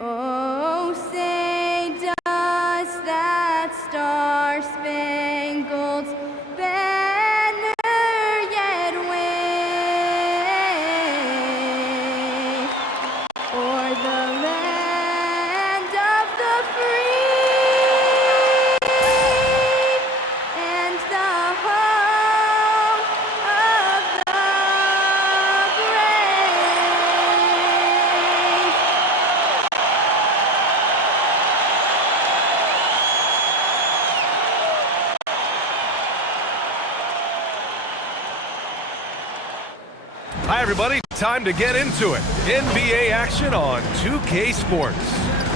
Oh, say does that star-spangled banner yet wave o'er the land of the free and the home of the brave. Hi, everybody. Time to get into it. NBA action on 2K Sports.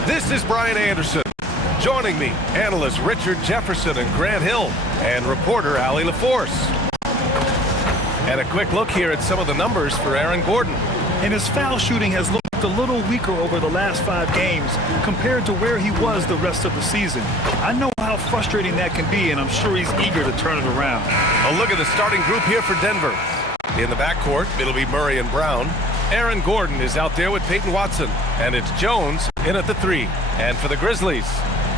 This is Brian Anderson. Joining me, analysts Richard Jefferson and Grant Hill, and reporter Allie LaForce. And a quick look here at some of the numbers for Aaron Gordon. And his foul shooting has looked a little weaker over the last 5 games compared to where he was the rest of the season. I know how frustrating that can be, and I'm sure he's eager to turn it around. A look at the starting group here for Denver. In the backcourt, it'll be Murray and Brown. Aaron Gordon is out there with Peyton Watson. And it's Jones in at the 3. And for the Grizzlies,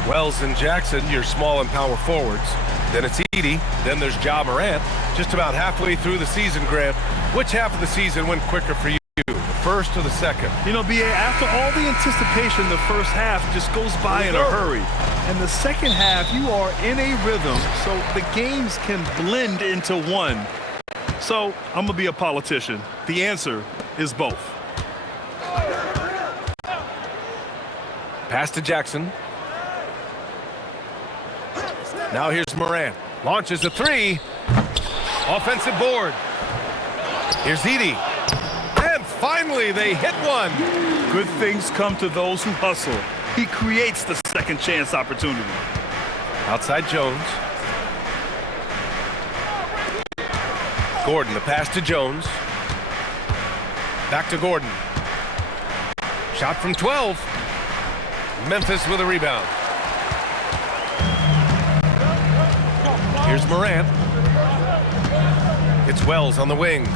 Wells and Jackson, your small and power forwards. Then it's Edey. Then there's Ja Morant. Just about halfway through the season, Grant. Which half of the season went quicker for you? The first or the second? You know, B.A., after all the anticipation, the first half just goes by in a hurry. And the second half, you are in a rhythm, so the games can blend into one. So, I'm going to be a politician. The answer is both. Pass to Jackson. Now here's Morant. Launches a 3. Offensive board. Here's Edey. And finally, they hit one. Good things come to those who hustle. He creates the second chance opportunity. Outside Jones. Gordon, the pass to Jones. Back to Gordon. Shot from 12. Memphis with a rebound. Here's Morant. It's Wells on the wing.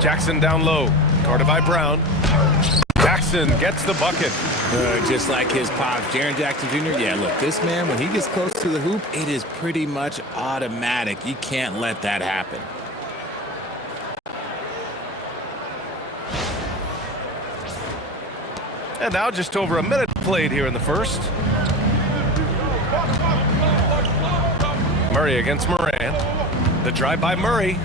Jackson down low. Guarded by Brown. Jackson gets the bucket. Just like his pops, Jaren Jackson Jr. Yeah, look, this man, when he gets close to the hoop, it is pretty much automatic. You can't let that happen. And now just over a minute played here in the first. Murray against Morant. The drive by Murray.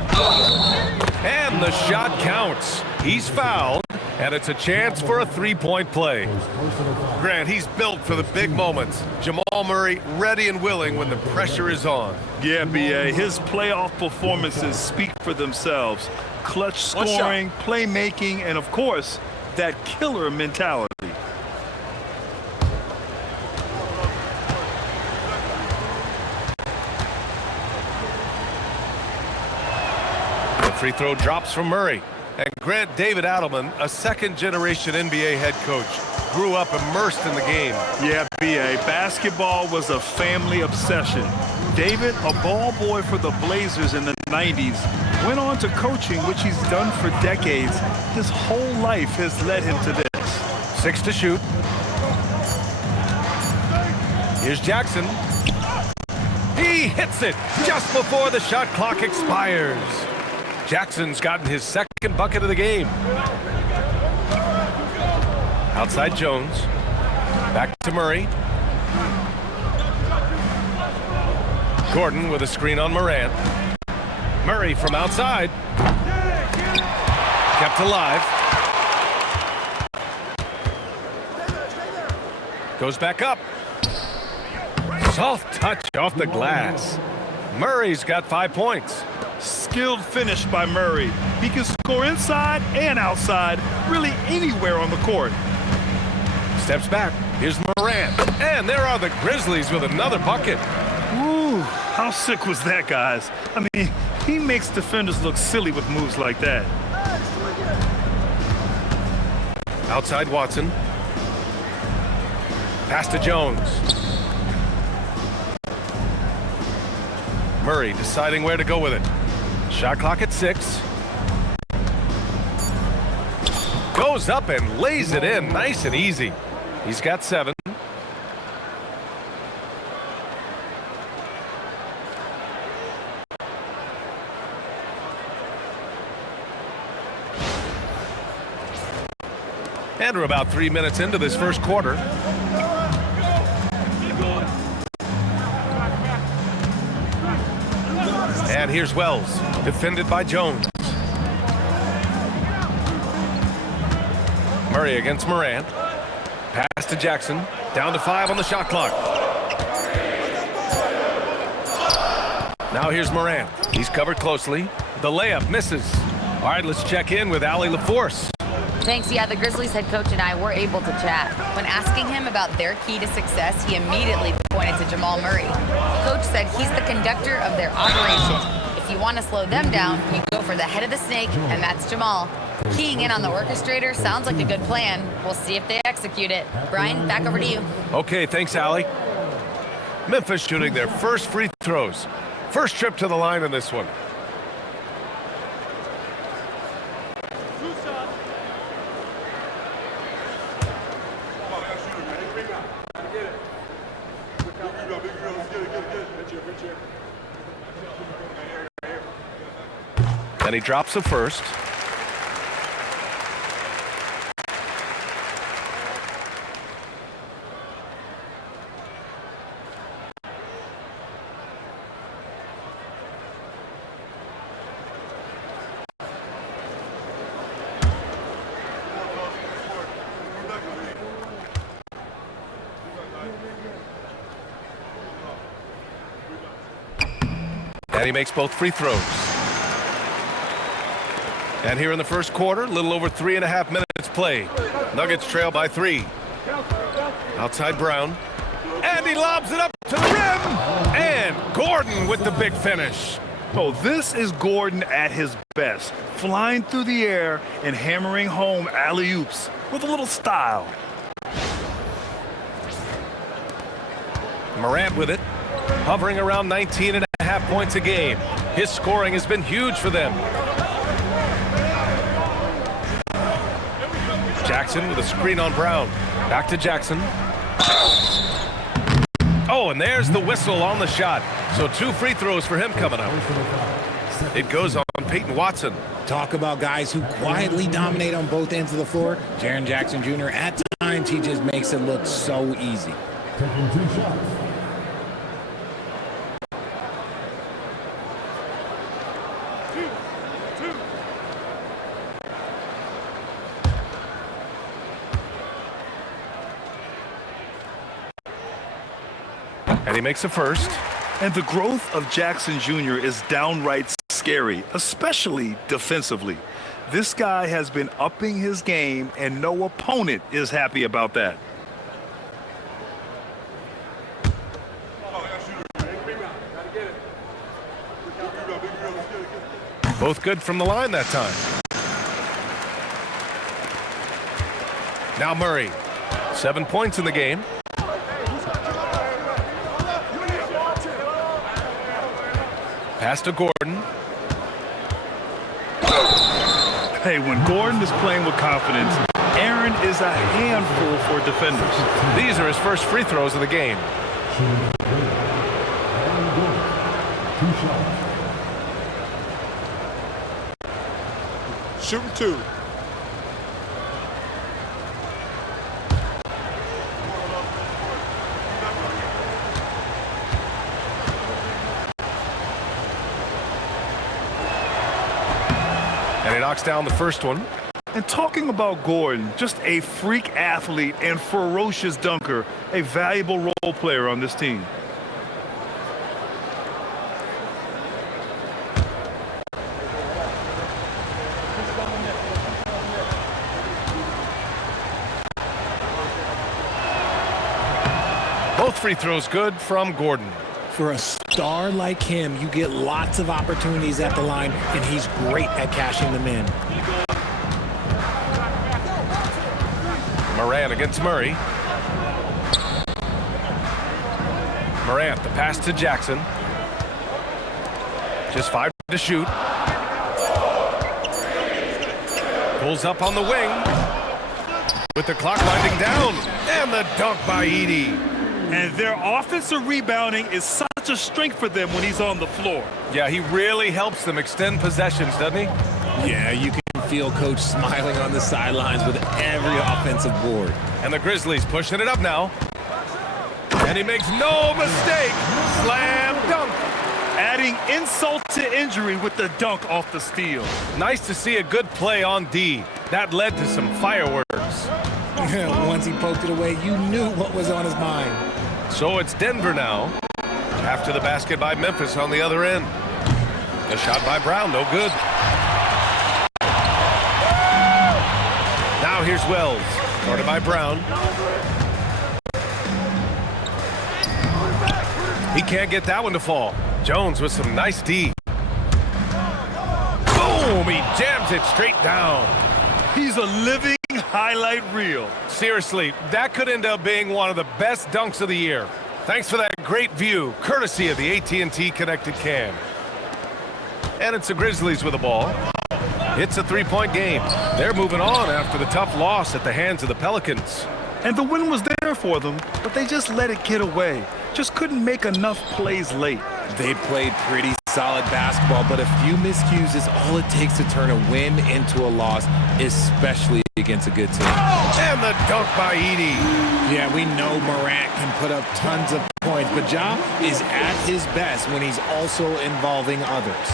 And the shot counts. He's fouled, and it's a chance for a 3-point play. Grant, he's built for the big moments. Jamal Murray ready and willing when the pressure is on. Yeah, B.A., his playoff performances speak for themselves. Clutch scoring, playmaking, and, of course, that killer mentality. The free throw drops from Murray. And Grant, David Adelman, a second-generation NBA head coach, grew up immersed in the game. Yeah, B.A., basketball was a family obsession. David, a ball boy for the Blazers in the 90s, went on to coaching, which he's done for decades. His whole life has led him to this. 6 to shoot. Here's Jackson. He hits it just before the shot clock expires. Jackson's gotten his second bucket of the game. Outside Jones. Back to Murray. Gordon with a screen on Morant. Murray from outside. Kept alive. Goes back up. Soft touch off the glass. Murray's got 5 points. Skilled finish by Murray. He can score inside and outside, really anywhere on the court. Steps back. Here's Morant. And there are the Grizzlies with another bucket. Ooh, how sick was that, guys? I mean, he makes defenders look silly with moves like that. Outside Watson. Pass to Jones. Murray deciding where to go with it. Shot clock at 6. Goes up and lays it in nice and easy. He's got 7. And we're about 3 minutes into this first quarter. And here's Wells, defended by Jones. Murray against Morant. Pass to Jackson. Down to 5 on the shot clock. Now here's Morant. He's covered closely. The layup misses. All right, let's check in with Allie LaForce. Thanks. Yeah, the Grizzlies head coach and I were able to chat. When asking him about their key to success, he immediately pointed to Jamal Murray. Coach said he's the conductor of their operation. If you want to slow them down, you go for the head of the snake, and that's Jamal. Keying in on the orchestrator sounds like a good plan. We'll see if they execute it. Brian, back over to you. Okay, thanks, Allie. Memphis shooting their first free throws. First trip to the line in this one. And he drops the first. And he makes both free throws. And here in the first quarter, a little over 3.5 minutes played. Nuggets trail by 3. Outside Brown. And he lobs it up to the rim. And Gordon with the big finish. Oh, this is Gordon at his best. Flying through the air and hammering home alley-oops with a little style. Morant with it. Hovering around 19.5 points a game. His scoring has been huge for them. Jackson with a screen on Brown. Back to Jackson. Oh, and there's the whistle on the shot. So 2 free throws for him coming up. It goes on Peyton Watson. Talk about guys who quietly dominate on both ends of the floor. Jaren Jackson Jr. at times, he just makes it look so easy. Taking 2 shots. And he makes a first. And the growth of Jackson Jr. is downright scary, especially defensively. This guy has been upping his game, and no opponent is happy about that. Both good from the line that time. Now Murray. 7 points in the game. Pass to Gordon. Hey, when Gordon is playing with confidence, Aaron is a handful for defenders. These are his first free throws of the game. Shooting 2. And he knocks down the first one. And talking about Gordon, just a freak athlete and ferocious dunker, a valuable role player on this team. Both free throws good from Gordon. For a star like him, you get lots of opportunities at the line, and he's great at cashing them in. Morant against Murray. Morant, the pass to Jackson. Just 5 to shoot. Pulls up on the wing. with the clock winding down. And the dunk by Edey. And their offensive rebounding is such a strength for them when he's on the floor. Yeah, he really helps them extend possessions, doesn't he? Yeah, you can feel Coach smiling on the sidelines with every offensive board. And the Grizzlies pushing it up now. And he makes no mistake. Slam dunk. Adding insult to injury with the dunk off the steal. Nice to see a good play on D. That led to some fireworks. Once he poked it away, you knew what was on his mind. So it's Denver now. After the basket by Memphis on the other end. A shot by Brown, no good. Now here's Wells. Guarded by Brown. He can't get that one to fall. Jones with some nice D. Boom! He jams it straight down. He's a living highlight reel. Seriously, that could end up being one of the best dunks of the year. Thanks for that great view, courtesy of the AT&T Connected Cam. And it's the Grizzlies with the ball. It's a three-point game. They're moving on after the tough loss at the hands of the Pelicans. And the win was there for them, but they just let it get away. Just couldn't make enough plays late. They played pretty solid basketball, but a few miscues is all it takes to turn a win into a loss, especially against a good team. And the dunk by Edey. Yeah, we know Morant can put up tons of points, but Ja is at his best when he's also involving others.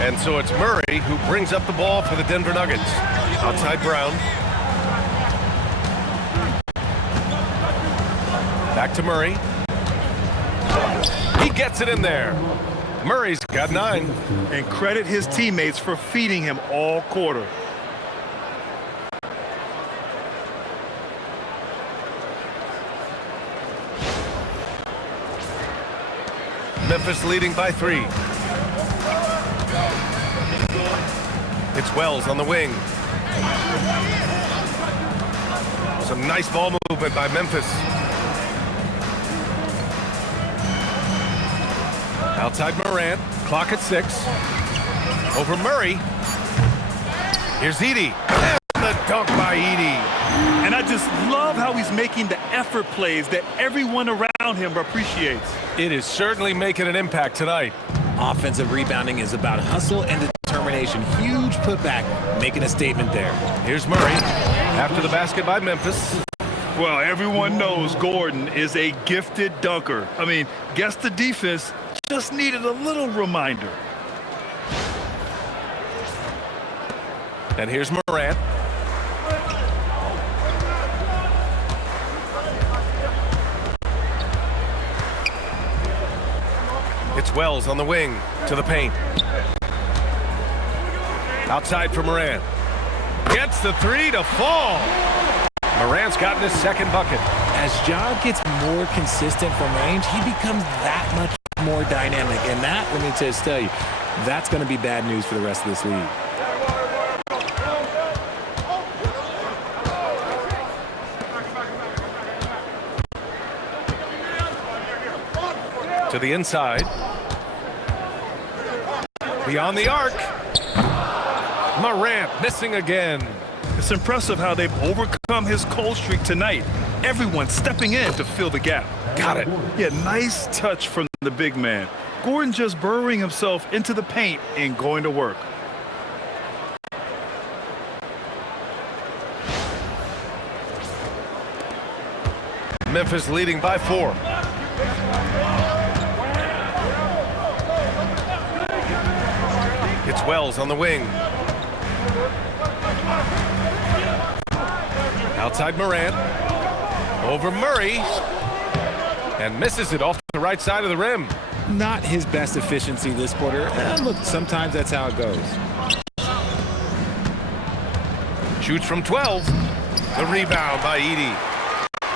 And so it's Murray who brings up the ball for the Denver Nuggets. Outside Brown. Back to Murray. He gets it in there. Murray's got 9. And credit his teammates for feeding him all quarter. Memphis leading by 3. It's Wells on the wing. Some nice ball movement by Memphis. Outside Morant, clock at 6. Over Murray. Here's Edey. And the dunk by Edey. And I just love how he's making the effort plays that everyone around him appreciates. It is certainly making an impact tonight. Offensive rebounding is about hustle and determination. Huge putback, making a statement there. Here's Murray. After the basket by Memphis. Well, everyone knows Gordon is a gifted dunker. I mean, guess the defense just needed a little reminder. And here's Morant. It's Wells on the wing to the paint. Outside for Morant. Gets the 3 to fall. Morant's gotten his second bucket. As Ja gets more consistent from range, he becomes that much more dynamic. And that, let me just tell you, that's going to be bad news for the rest of this league. To the inside. Beyond the arc. Morant missing again. It's impressive how they've overcome his cold streak tonight. Everyone stepping in to fill the gap. Got it. Yeah, nice touch from the big man. Gordon just burrowing himself into the paint and going to work. Memphis leading by 4. It's Wells on the wing. Outside Morant. Over Murray. And misses it off the right side of the rim. Not his best efficiency this quarter. Look, sometimes that's how it goes. Shoots from 12. The rebound by Edey.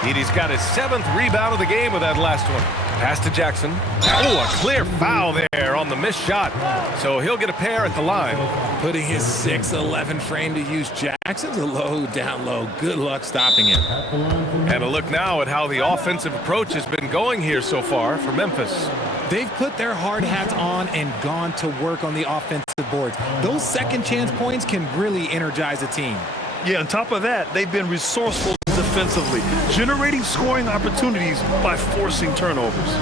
Edey's got his 7th rebound of the game with that last one. Pass to Jackson. Oh, a clear foul there on the missed shot. So he'll get a pair at the line. Putting his 6'11" frame to use. Jackson's a low, down low. Good luck stopping him. And a look now at how the offensive approach has been going here so far for Memphis. They've put their hard hats on and gone to work on the offensive boards. Those second chance points can really energize a team. Yeah, on top of that, they've been resourceful defensively, generating scoring opportunities by forcing turnovers.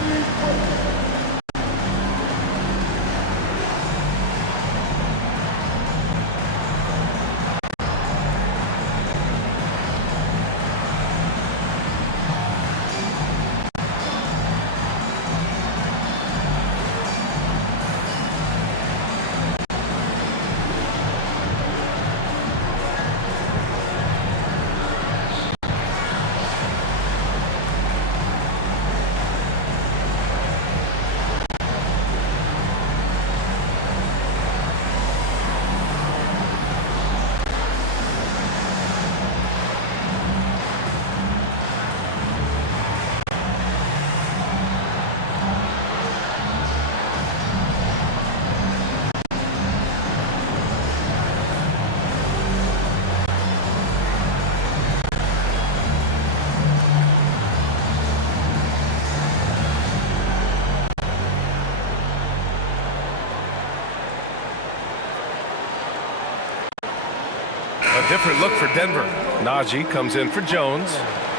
A different look for Denver. Najee comes in for Jones,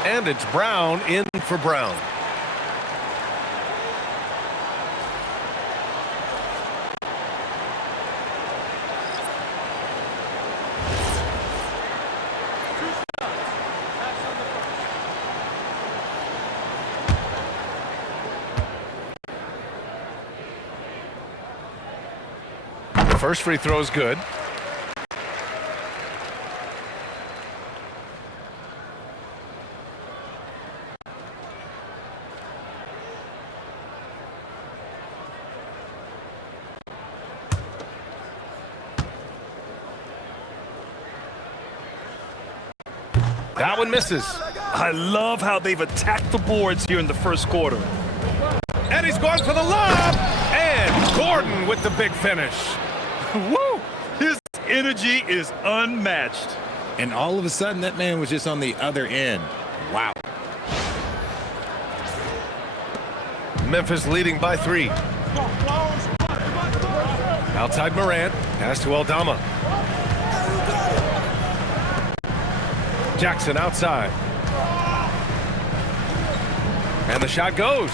and it's Brown in for Brown. The first free throw is good. That one misses. I love how they've attacked the boards here in the first quarter. And he's going for the lob. And Gordon with the big finish. Woo! His energy is unmatched. And all of a sudden, that man was just on the other end. Wow. Memphis leading by 3. Outside Morant. Pass to Aldama. Jackson outside. And the shot goes.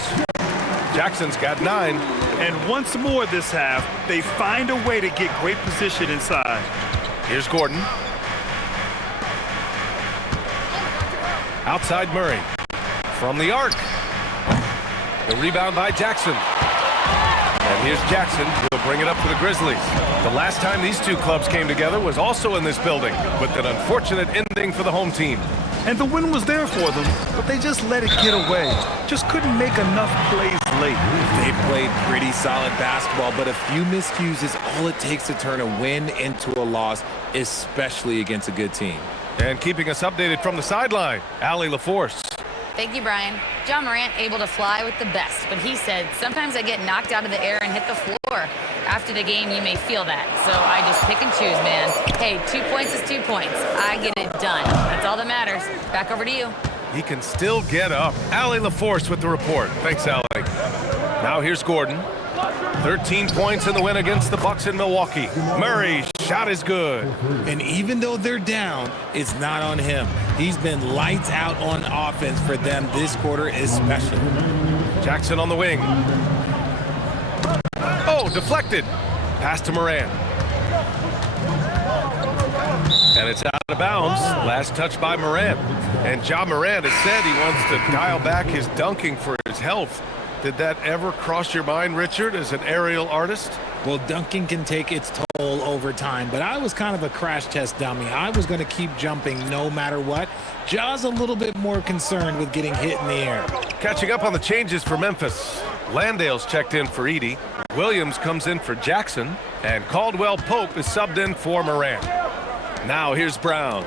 Jackson's got 9. And once more this half, they find a way to get great position inside. Here's Gordon. Outside Murray. From the arc. The rebound by Jackson. And here's Jackson. He'll bring it up for the Grizzlies. The last time these two clubs came together was also in this building, with an unfortunate ending for the home team. And the win was there for them, but they just let it get away. Just couldn't make enough plays late. They played pretty solid basketball, but a few miscues is all it takes to turn a win into a loss, especially against a good team. And keeping us updated from the sideline, Allie LaForce. Thank you, Brian. John Morant able to fly with the best, but he said, sometimes I get knocked out of the air and hit the floor. After the game, you may feel that, so I just pick and choose, man. Hey, 2 points is 2 points. I get it done. That's all that matters. Back over to you. He can still get up. Allie LaForce with the report. Thanks, Allie. Now here's Gordon. 13 points in the win against the Bucks in Milwaukee. Murray, shot is good. And even though they're down, it's not on him. He's been lights out on offense for them this quarter especially. Jackson on the wing. Oh, deflected. Pass to Morant. And it's out of bounds. Last touch by Morant. And John Morant has said he wants to dial back his dunking for his health. Did that ever cross your mind, Richard, as an aerial artist? Well, dunking can take its toll over time, but I was kind of a crash test dummy. I was going to keep jumping no matter what. Ja's a little bit more concerned with getting hit in the air. Catching up on the changes for Memphis. Landale's checked in for Edey. Williams comes in for Jackson. And Caldwell Pope is subbed in for Morant. Now here's Brown.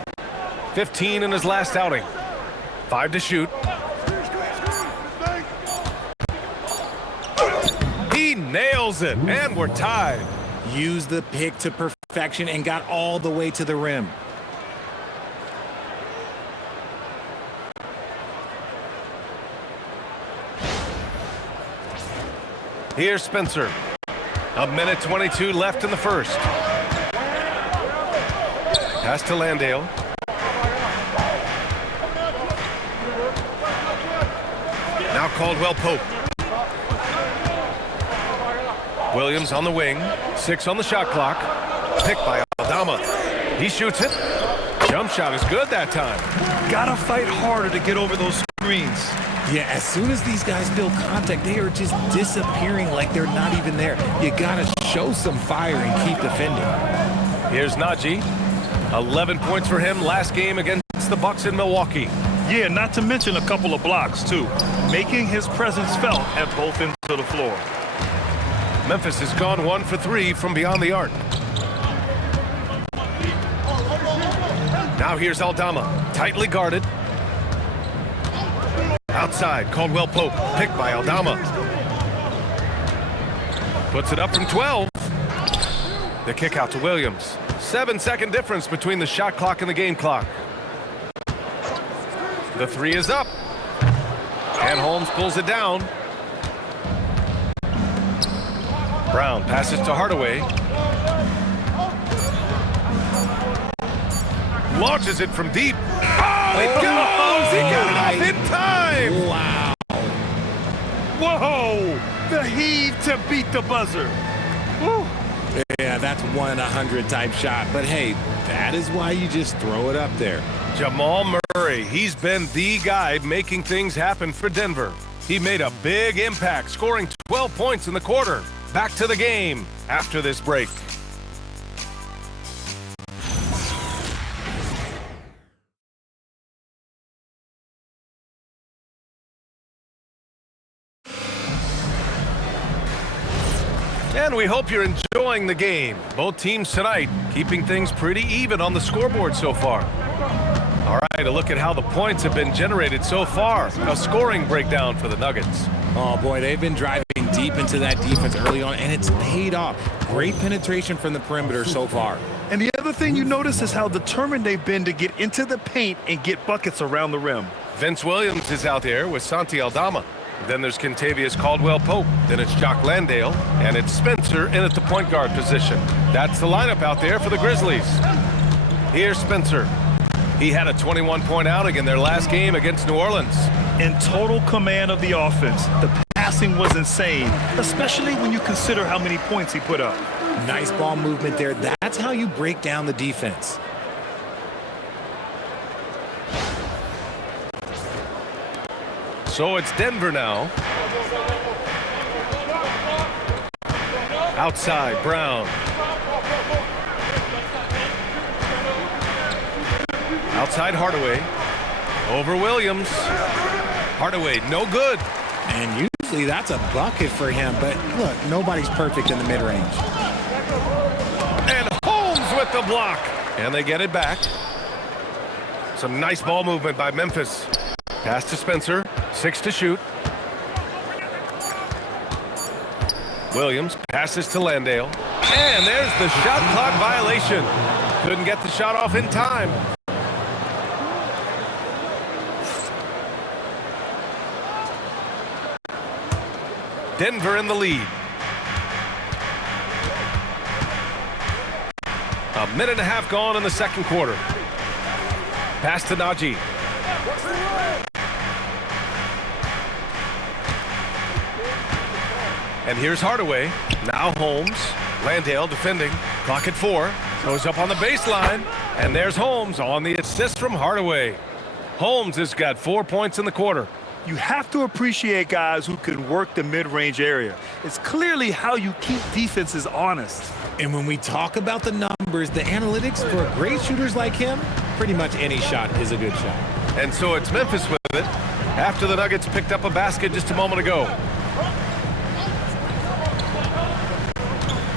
15 in his last outing. 5 to shoot. He nails it, and we're tied. Used the pick to perfection and got all the way to the rim. Here's Spencer. 1:22 left in the first. Pass to Landale. Caldwell Pope. Williams on the wing. 6 on the shot clock. Picked by Aldama. He shoots it. Jump shot is good that time. Gotta fight harder to get over those screens. Yeah, as soon as these guys feel contact, they are just disappearing like they're not even there. You gotta show some fire and keep defending. Here's Najee. 11 points for him last game against the Bucks in Milwaukee. Yeah, not to mention a couple of blocks, too. Making his presence felt at both ends of the floor. Memphis has gone 1 for 3 from beyond the arc. Now here's Aldama, tightly guarded. Outside, Caldwell Pope, picked by Aldama. Puts it up from 12. The kick out to Williams. 7-second difference between the shot clock and the game clock. The 3 is up. And Holmes pulls it down. Brown passes to Hardaway. Launches it from deep. Oh, it goes! He got it off in time! Wow. Whoa! The heave to beat the buzzer. Woo. Yeah, that's 1-100 type shot. But hey, that is why you just throw it up there. Jamal Murray, he's been the guy making things happen for Denver. He made a big impact, scoring 12 points in the quarter. Back to the game after this break. And we hope you're enjoying the game. Both teams tonight keeping things pretty even on the scoreboard so far. All right, a look at how the points have been generated so far. A scoring breakdown for the Nuggets. Oh, boy, they've been driving deep into that defense early on, and it's paid off. Great penetration from the perimeter so far. And the other thing you notice is how determined they've been to get into the paint and get buckets around the rim. Vince Williams is out there with Santi Aldama. Then there's Kentavious Caldwell-Pope. Then it's Jock Landale. And it's Spencer in at the point guard position. That's the lineup out there for the Grizzlies. Here's Spencer. He had a 21-point outing in their last game against New Orleans. In total command of the offense. The passing was insane, especially when you consider how many points he put up. Nice ball movement there. That's how you break down the defense. So it's Denver now. Outside, Brown. Outside, Hardaway. Over Williams. Hardaway, no good. And usually that's a bucket for him, but look, nobody's perfect in the mid-range. And Holmes with the block. And they get it back. Some nice ball movement by Memphis. Pass to Spencer. 6 to shoot. Williams passes to Landale. And there's the shot clock violation. Couldn't get the shot off in time. Denver in the lead. A minute and a half gone in the second quarter. Pass to Najee. And here's Hardaway. Now Holmes. Landale defending. Clock at 4. Goes up on the baseline. And there's Holmes on the assist from Hardaway. Holmes has got 4 points in the quarter. You have to appreciate guys who can work the mid-range area. It's clearly how you keep defenses honest. And when we talk about the numbers, the analytics for great shooters like him, pretty much any shot is a good shot. And so it's Memphis with it after the Nuggets picked up a basket just a moment ago.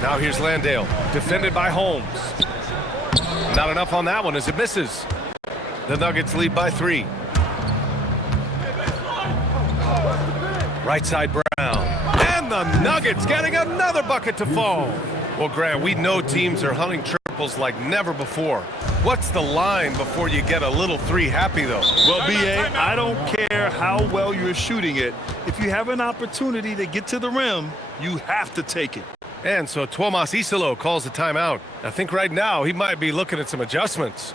Now here's Landale, defended by Holmes. Not enough on that one as it misses. The Nuggets lead by 3. Right side, Brown. And the Nuggets getting another bucket to fall. Well, Grant, we know teams are hunting triples like never before. What's the line before you get a little 3 happy, though? Well, B.A., I don't care how well you're shooting it. If you have an opportunity to get to the rim, you have to take it. And so Tuomas Isalo calls a timeout. I think right now he might be looking at some adjustments.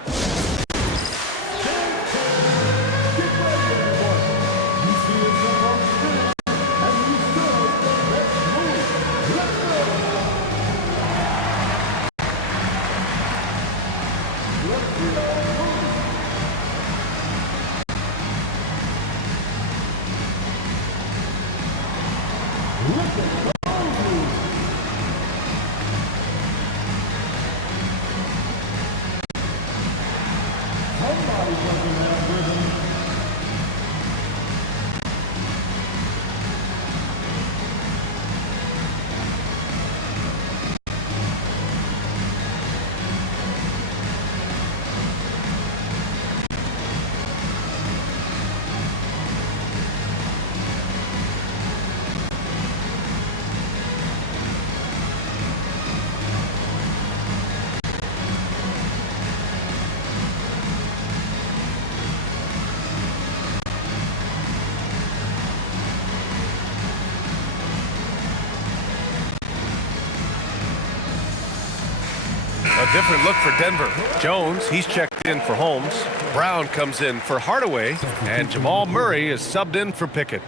A different look for Denver. Jones, he's checked in for Holmes. Brown comes in for Hardaway. And Jamal Murray is subbed in for Pickett.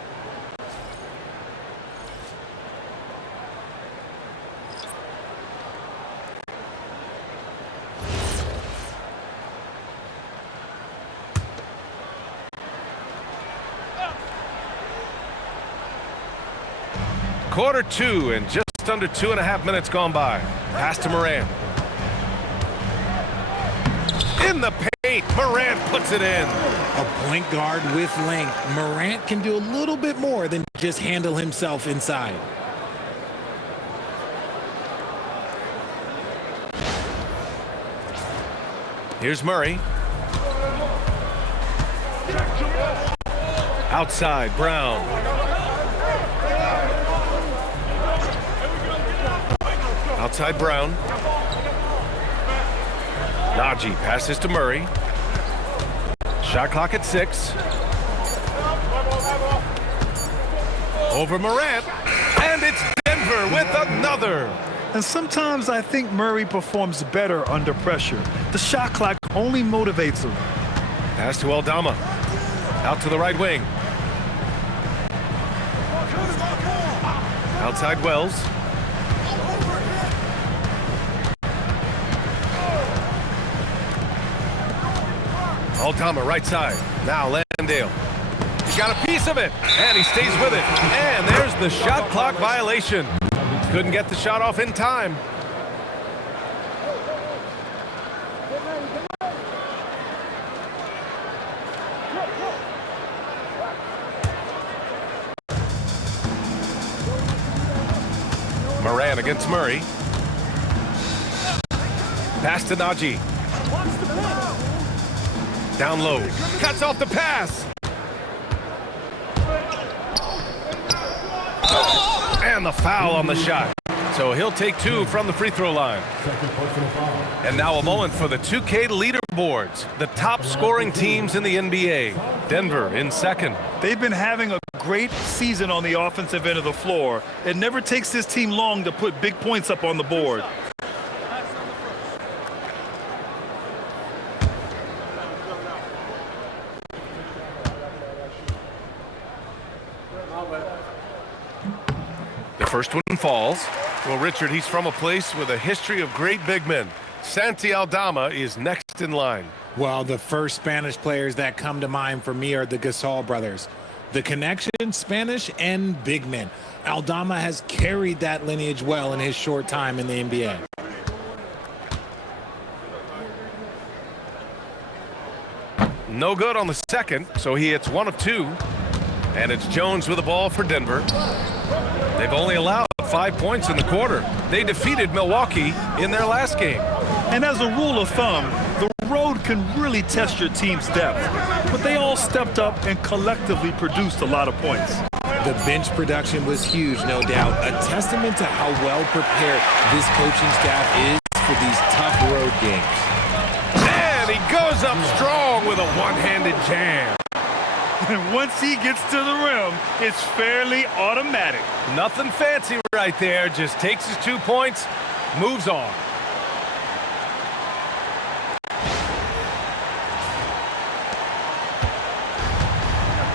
Quarter two and just under 2.5 minutes gone by. Pass to Moran. In the paint, Morant puts it in. A point guard with length. Morant can do a little bit more than just handle himself inside. Here's Murray. Outside, Brown. Outside, Brown. Najee passes to Murray. Shot clock at 6. Over Morant. And it's Denver with another. And sometimes I think Murray performs better under pressure. The shot clock only motivates him. Pass to Aldama. Out to the right wing. Outside Wells. Aldama right side. Now Landale. He got a piece of it, and he stays with it. And there's the shot clock violation. Couldn't get the shot off in time. Moran against Murray. Pass to Najee. Down low. Cuts off the pass. And the foul on the shot. So he'll take 2 from the free throw line. And now a moment for the 2K leaderboards. The top scoring teams in the NBA. Denver in second. They've been having a great season on the offensive end of the floor. It never takes this team long to put big points up on the board. The first one falls. Well, Richard, he's from a place with a history of great big men. Santi Aldama is next in line. Well, the first Spanish players that come to mind for me are the Gasol brothers. The connection, Spanish and big men. Aldama has carried that lineage well in his short time in the NBA. No good on the second, so he hits 1 of 2. And it's Jones with the ball for Denver. They've only allowed 5 points in the quarter. They defeated Milwaukee in their last game. And as a rule of thumb, the road can really test your team's depth. But they all stepped up and collectively produced a lot of points. The bench production was huge, no doubt. A testament to how well prepared this coaching staff is for these tough road games. And he goes up strong with a one-handed jam. And once he gets to the rim, it's fairly automatic. Nothing fancy right there. Just takes his 2 points, moves on.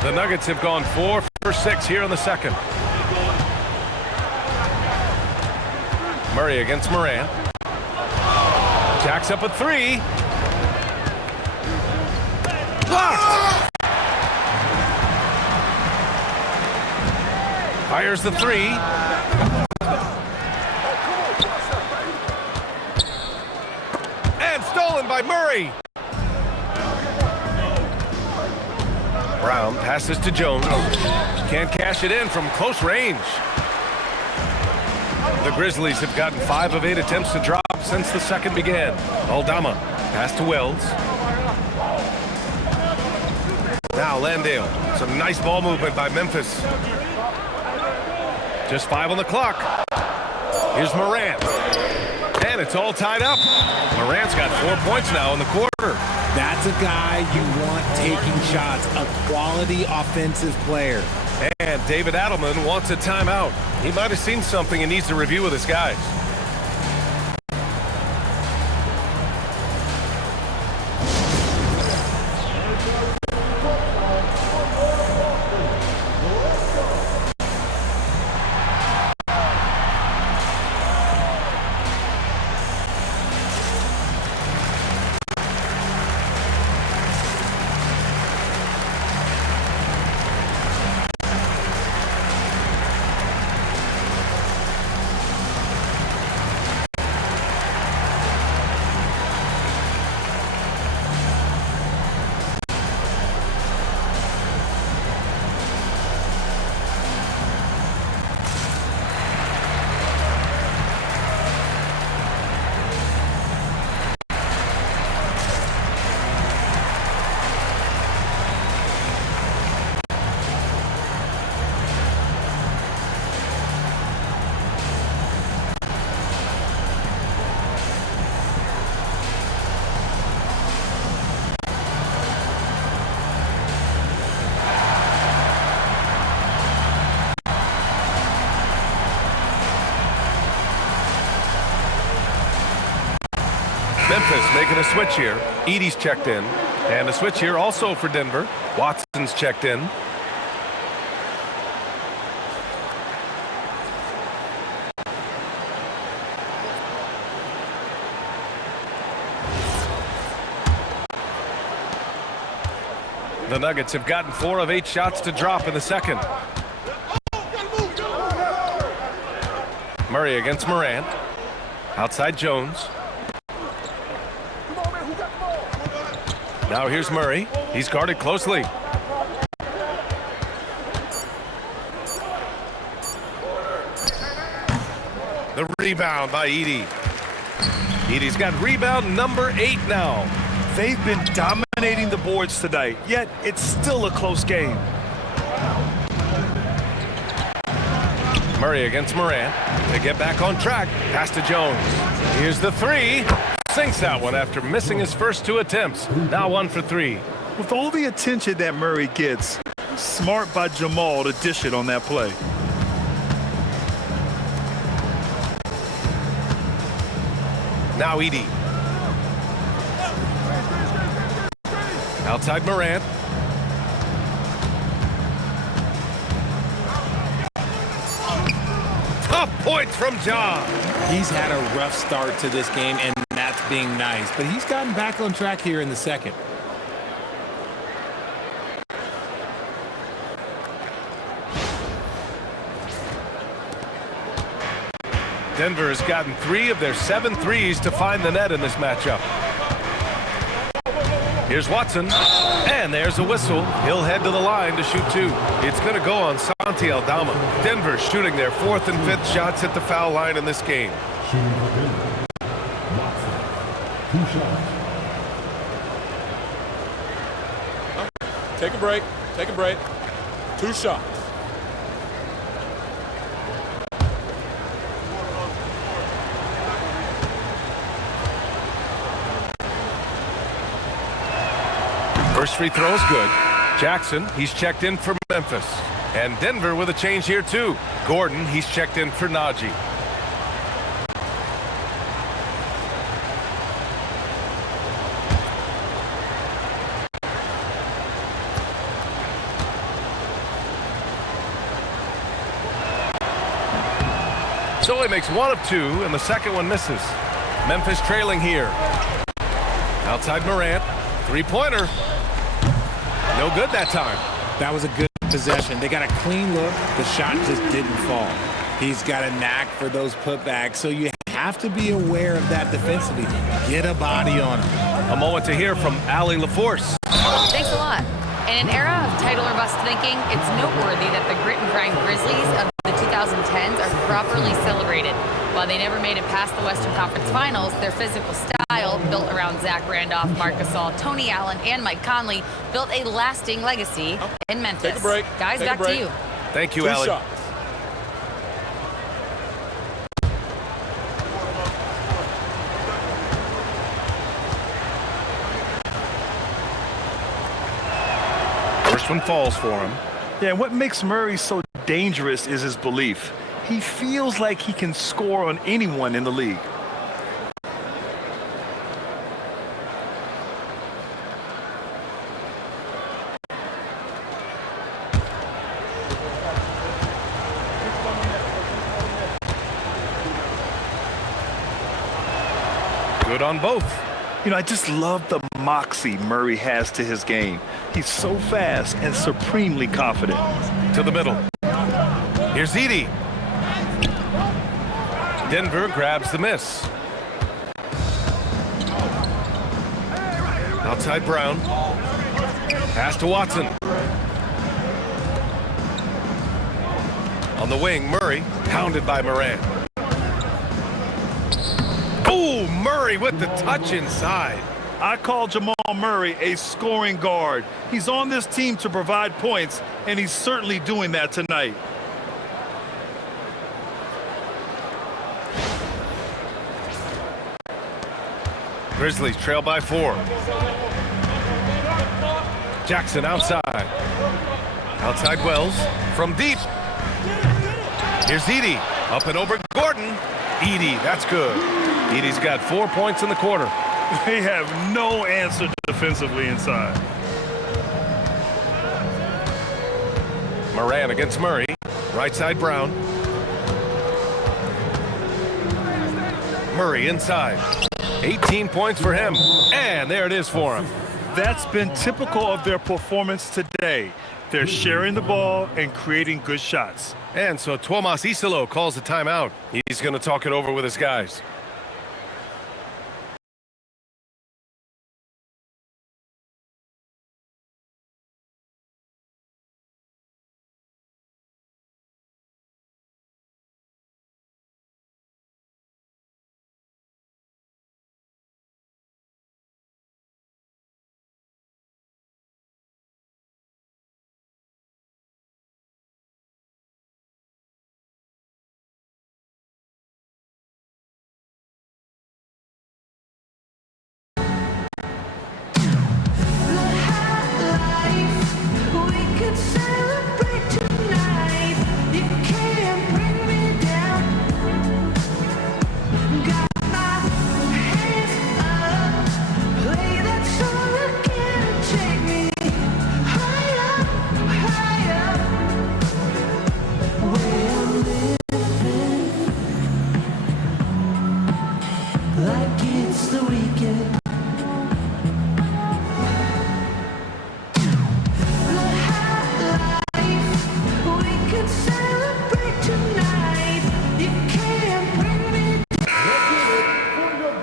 The Nuggets have gone 4 for 6 here in the second. Murray against Moran. Jacks up a 3. Blocked! Fires the 3. by Murray. Brown passes to Jones. Can't cash it in from close range. The Grizzlies have gotten 5 of 8 attempts to drop since the second began. Aldama pass to Wells. Now Landale. Some nice ball movement by Memphis. Just 5 on the clock. Here's Morant. And it's all tied up. Morant's got 4 points now in the quarter. That's a guy you want taking shots, a quality offensive player. And David Adelman wants a timeout. He might have seen something and needs to review with his guys. Memphis making a switch here. Edey's checked in. And a switch here also for Denver. Watson's checked in. The Nuggets have gotten 4 of 8 shots to drop in the second. Murray against Morant. Outside Jones. Now here's Murray. He's guarded closely. The rebound by Edey. Edey's got rebound number 8 now. They've been dominating the boards tonight, yet it's still a close game. Murray against Morant. They get back on track. Pass to Jones. Here's the 3. Sinks that one after missing his first 2 attempts. Now 1 for 3. With all the attention that Murray gets, smart by Jamal to dish it on that play. Now Edey. Outside Morant. Tough points from John. He's had a rough start to this game, and that's being nice. But he's gotten back on track here in the second. Denver has gotten 3 of their 7 threes to find the net in this matchup. Here's Watson, and there's a whistle. He'll head to the line to shoot 2. It's going to go on Santi Aldama. Denver shooting their 4th and 5th shots at the foul line in this game. Take a break. Take a break. 2 shots. First free throw is good. Jackson, he's checked in for Memphis. And Denver with a change here too. Gordon, he's checked in for Najee. So he makes 1 of 2, and the second one misses. Memphis trailing here. Outside Morant. 3-pointer. No good that time. That was a good possession. They got a clean look. The shot just didn't fall. He's got a knack for those putbacks, so you have to be aware of that defensively. Get a body on him. A moment to hear from Allie LaForce. Thanks a lot. In an era of title or bust thinking, it's noteworthy that the grit and grind Grizzlies of the 2010s are properly celebrated. While they never made it past the Western Conference Finals, their physical style, built around Zach Randolph, Marc Gasol, Tony Allen, and Mike Conley, built a lasting legacy in Memphis. Take a break. Guys, Take a back break. to you. Thank you, 2 Allie. shots. First one falls for him. Yeah, and what makes Murray so dangerous is his belief. He feels like he can score on anyone in the league. Good on both. You know, I just love the moxie Murray has to his game. He's so fast and supremely confident. To the middle. Here's Edie. Denver grabs the miss. Outside Brown. Pass to Watson. On the wing, Murray, pounded by Morant. Oh, Murray with the touch inside. I call Jamal Murray a scoring guard. He's on this team to provide points, and he's certainly doing that tonight. Grizzlies trail by 4. Jackson outside. Outside Wells from deep. Here's Edie. Up and over Gordon. Edie, that's good. Edie's got 4 points in the quarter. They have no answer defensively inside. Morant against Murray. Right side Brown. Murray inside. 18 points for him. And there it is for him. That's been typical of their performance today. They're sharing the ball and creating good shots. And so Tomas Isolo calls the timeout. He's going to talk it over with his guys.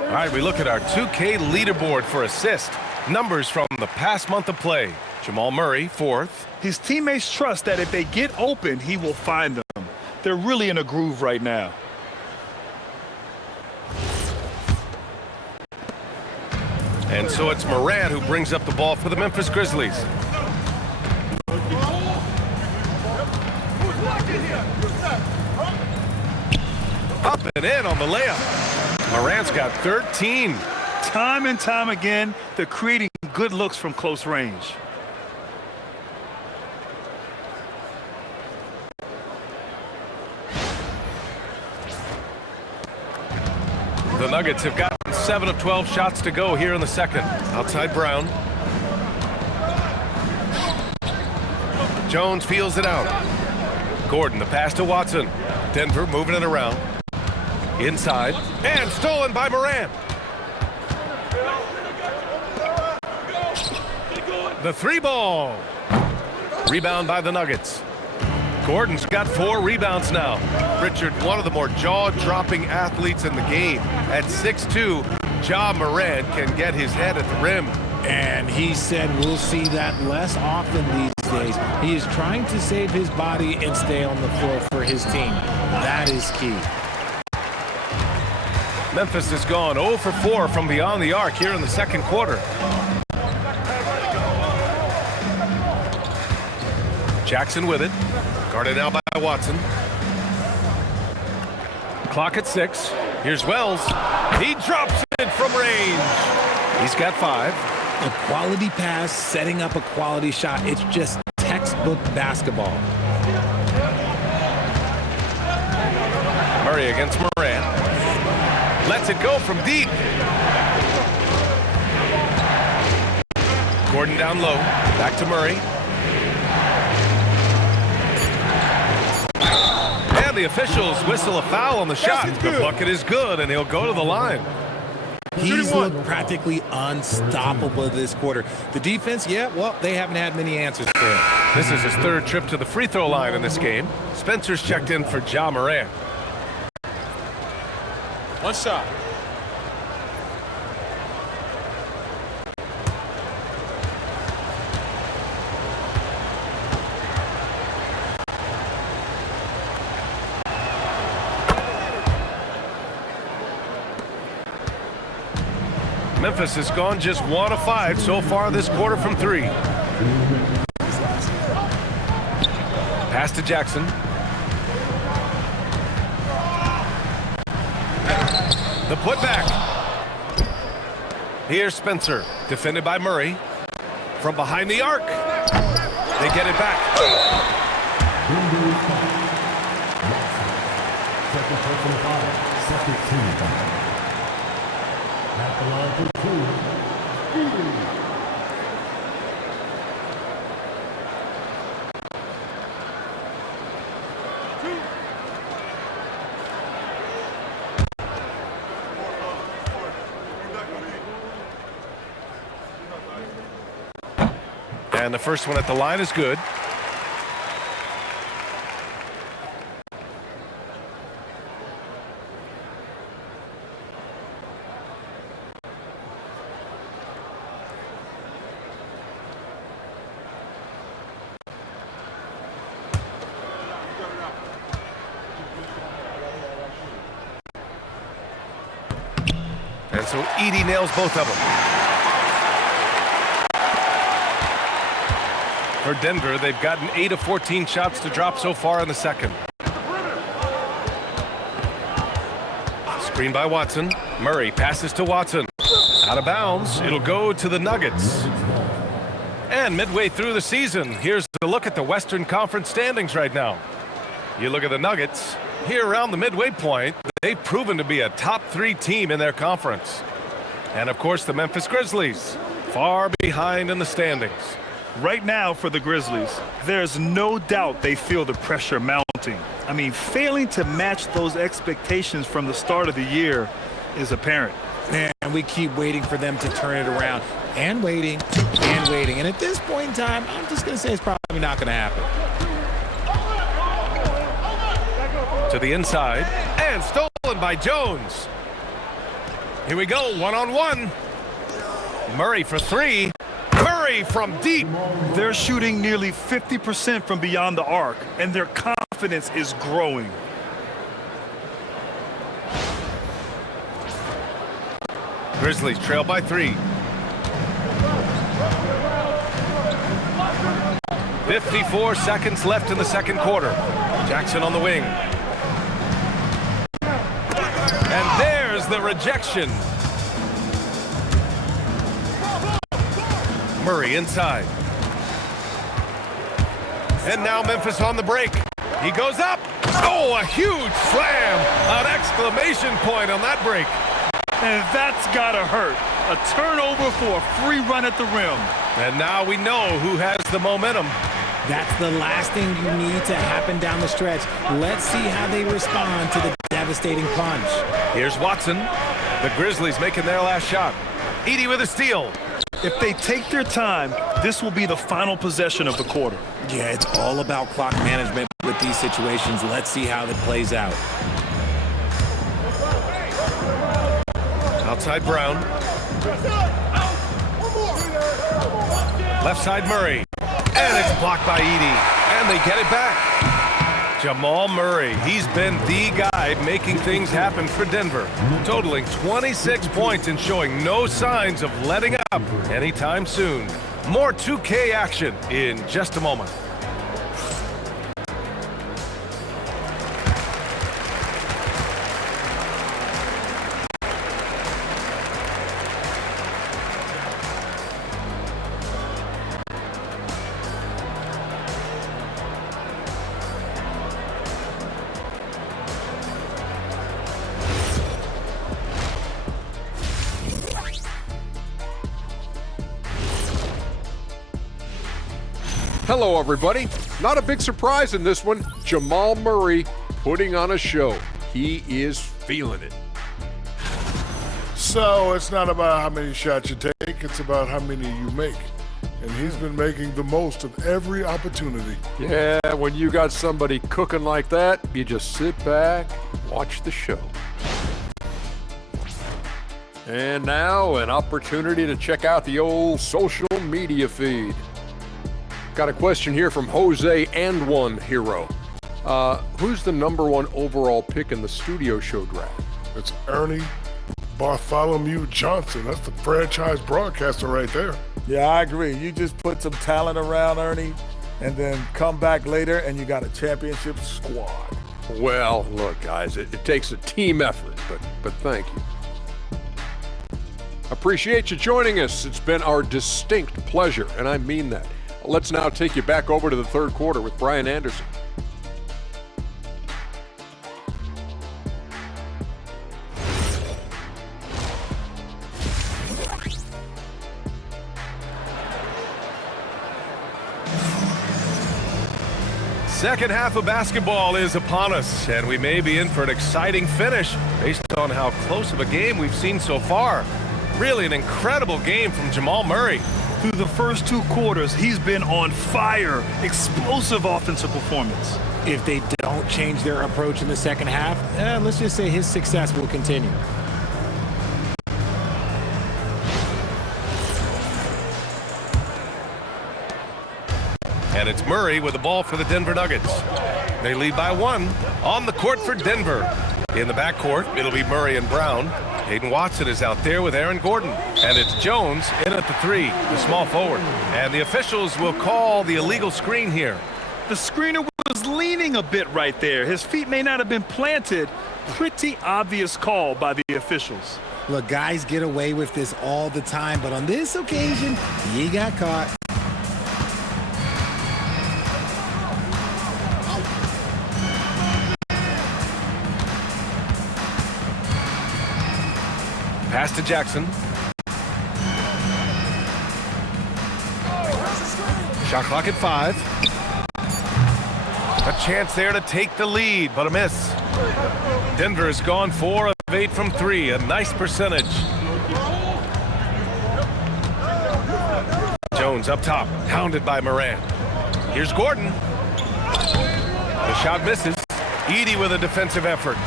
All right, we look at our 2K leaderboard for assist. Numbers from the past month of play. Jamal Murray, 4th. His teammates trust that if they get open, he will find them. They're really in a groove right now. And so it's Morant who brings up the ball for the Memphis Grizzlies. Up and in on the layup. Morant's got 13. Time and time again, they're creating good looks from close range. The Nuggets have gotten 7 of 12 shots to go here in the second. Outside Brown. Jones feels it out. Gordon, the pass to Watson. Denver moving it around. Inside. And stolen by Morant. The 3-ball. Rebound by the Nuggets. Gordon's got 4 rebounds now. Richard, one of the more jaw-dropping athletes in the game. At 6'2", Ja Morant can get his head at the rim. And he said we'll see that less often these days. He is trying to save his body and stay on the floor for his team. That is key. Memphis has gone 0 for 4 from beyond the arc here in the second quarter. Jackson with it. Guarded now by Watson. Clock at 6. Here's Wells. He drops it from range. He's got 5. A quality pass, setting up a quality shot. It's just textbook basketball. Murray against Morant. Lets it go from deep. Gordon down low. Back to Murray. And the officials whistle a foul on the shot. The bucket is good, and he'll go to the line. He's looked practically unstoppable this quarter. The defense, yeah, well, they haven't had many answers for him. This is his 3rd trip to the free throw line in this game. Spencer's checked in for Ja Morant. One shot. Memphis has gone just 1 of 5 so far this quarter from 3. Pass to Jackson. The putback. Here's Spencer, defended by Murray. From behind the arc. They get it back. Second personal foul. Second team foul. At the line for 2. And the first one at the line is good. And so Edey nails both of them. For Denver, they've gotten 8 of 14 shots to drop so far in the second. Screen by Watson. Murray passes to Watson. Out of bounds. It'll go to the Nuggets. And midway through the season, here's a look at the Western Conference standings right now. You look at the Nuggets. Here around the midway point, they've proven to be a top 3 team in their conference. And of course, the Memphis Grizzlies, far behind in the standings. Right now for the Grizzlies, there's no doubt they feel the pressure mounting. I mean, failing to match those expectations from the start of the year is apparent. And we keep waiting for them to turn it around. And waiting, and waiting. And at this point in time, I'm just going to say it's probably not going to happen. To the inside, and stolen by Jones. Here we go, one-on-one. Murray for 3. Murray from deep. They're shooting nearly 50% from beyond the arc, and their confidence is growing. Grizzlies trail by 3. 54 seconds left in the second quarter. Jackson on the wing. And there's the rejection. Murray inside. And now Memphis on the break. He goes up. Oh, a huge slam. An exclamation point on that break. And that's gotta hurt. A turnover for a free run at the rim. And now we know who has the momentum. That's the last thing you need to happen down the stretch. Let's see how they respond to the devastating punch. Here's Watson. The Grizzlies making their last shot. Edey with a steal. If they take their time, this will be the final possession of the quarter. Yeah, it's all about clock management with these situations. Let's see how that plays out. Outside Brown. Left side Murray. And it's blocked by Edey. And they get it back. Jamal Murray, he's been the guy making things happen for Denver, totaling 26 points and showing no signs of letting up anytime soon. More 2K action in just a moment. Hello, everybody. Not a big surprise in this one. Jamal Murray putting on a show. He is feeling it. So it's not about how many shots you take, it's about how many you make. And he's been making the most of every opportunity. Yeah, when you got somebody cooking like that, you just sit back, watch the show. And now an opportunity to check out the old social media feed. Got a question here from Jose and One Hero. Who's the #1 overall pick in the studio show draft? It's Ernie Bartholomew Johnson. That's the franchise broadcaster right there. Yeah, I agree. You just put some talent around Ernie and then come back later and you got a championship squad. Well, look, guys, it takes a team effort, but thank you. Appreciate you joining us. It's been our distinct pleasure, and I mean that. Let's now take you back over to the third quarter with Brian Anderson. Second half of basketball is upon us, and we may be in for an exciting finish based on how close of a game we've seen so far. Really an incredible game from Jamal Murray. Through the first 2 quarters, he's been on fire. Explosive offensive performance. If they don't change their approach in the second half, let's just say his success will continue. And it's Murray with the ball for the Denver Nuggets. They lead by 1 on the court for Denver. In the backcourt, it'll be Murray and Brown. Hayden Watson is out there with Aaron Gordon. And it's Jones in at the 3, the small forward. And the officials will call the illegal screen here. The screener was leaning a bit right there. His feet may not have been planted. Pretty obvious call by the officials. Look, guys get away with this all the time, but on this occasion, he got caught. Pass to Jackson. Shot clock at 5. A chance there to take the lead, but a miss. Denver has gone 4 of 8 from 3, a nice percentage. Jones up top, hounded by Morant. Here's Gordon. The shot misses. Edey with a defensive effort.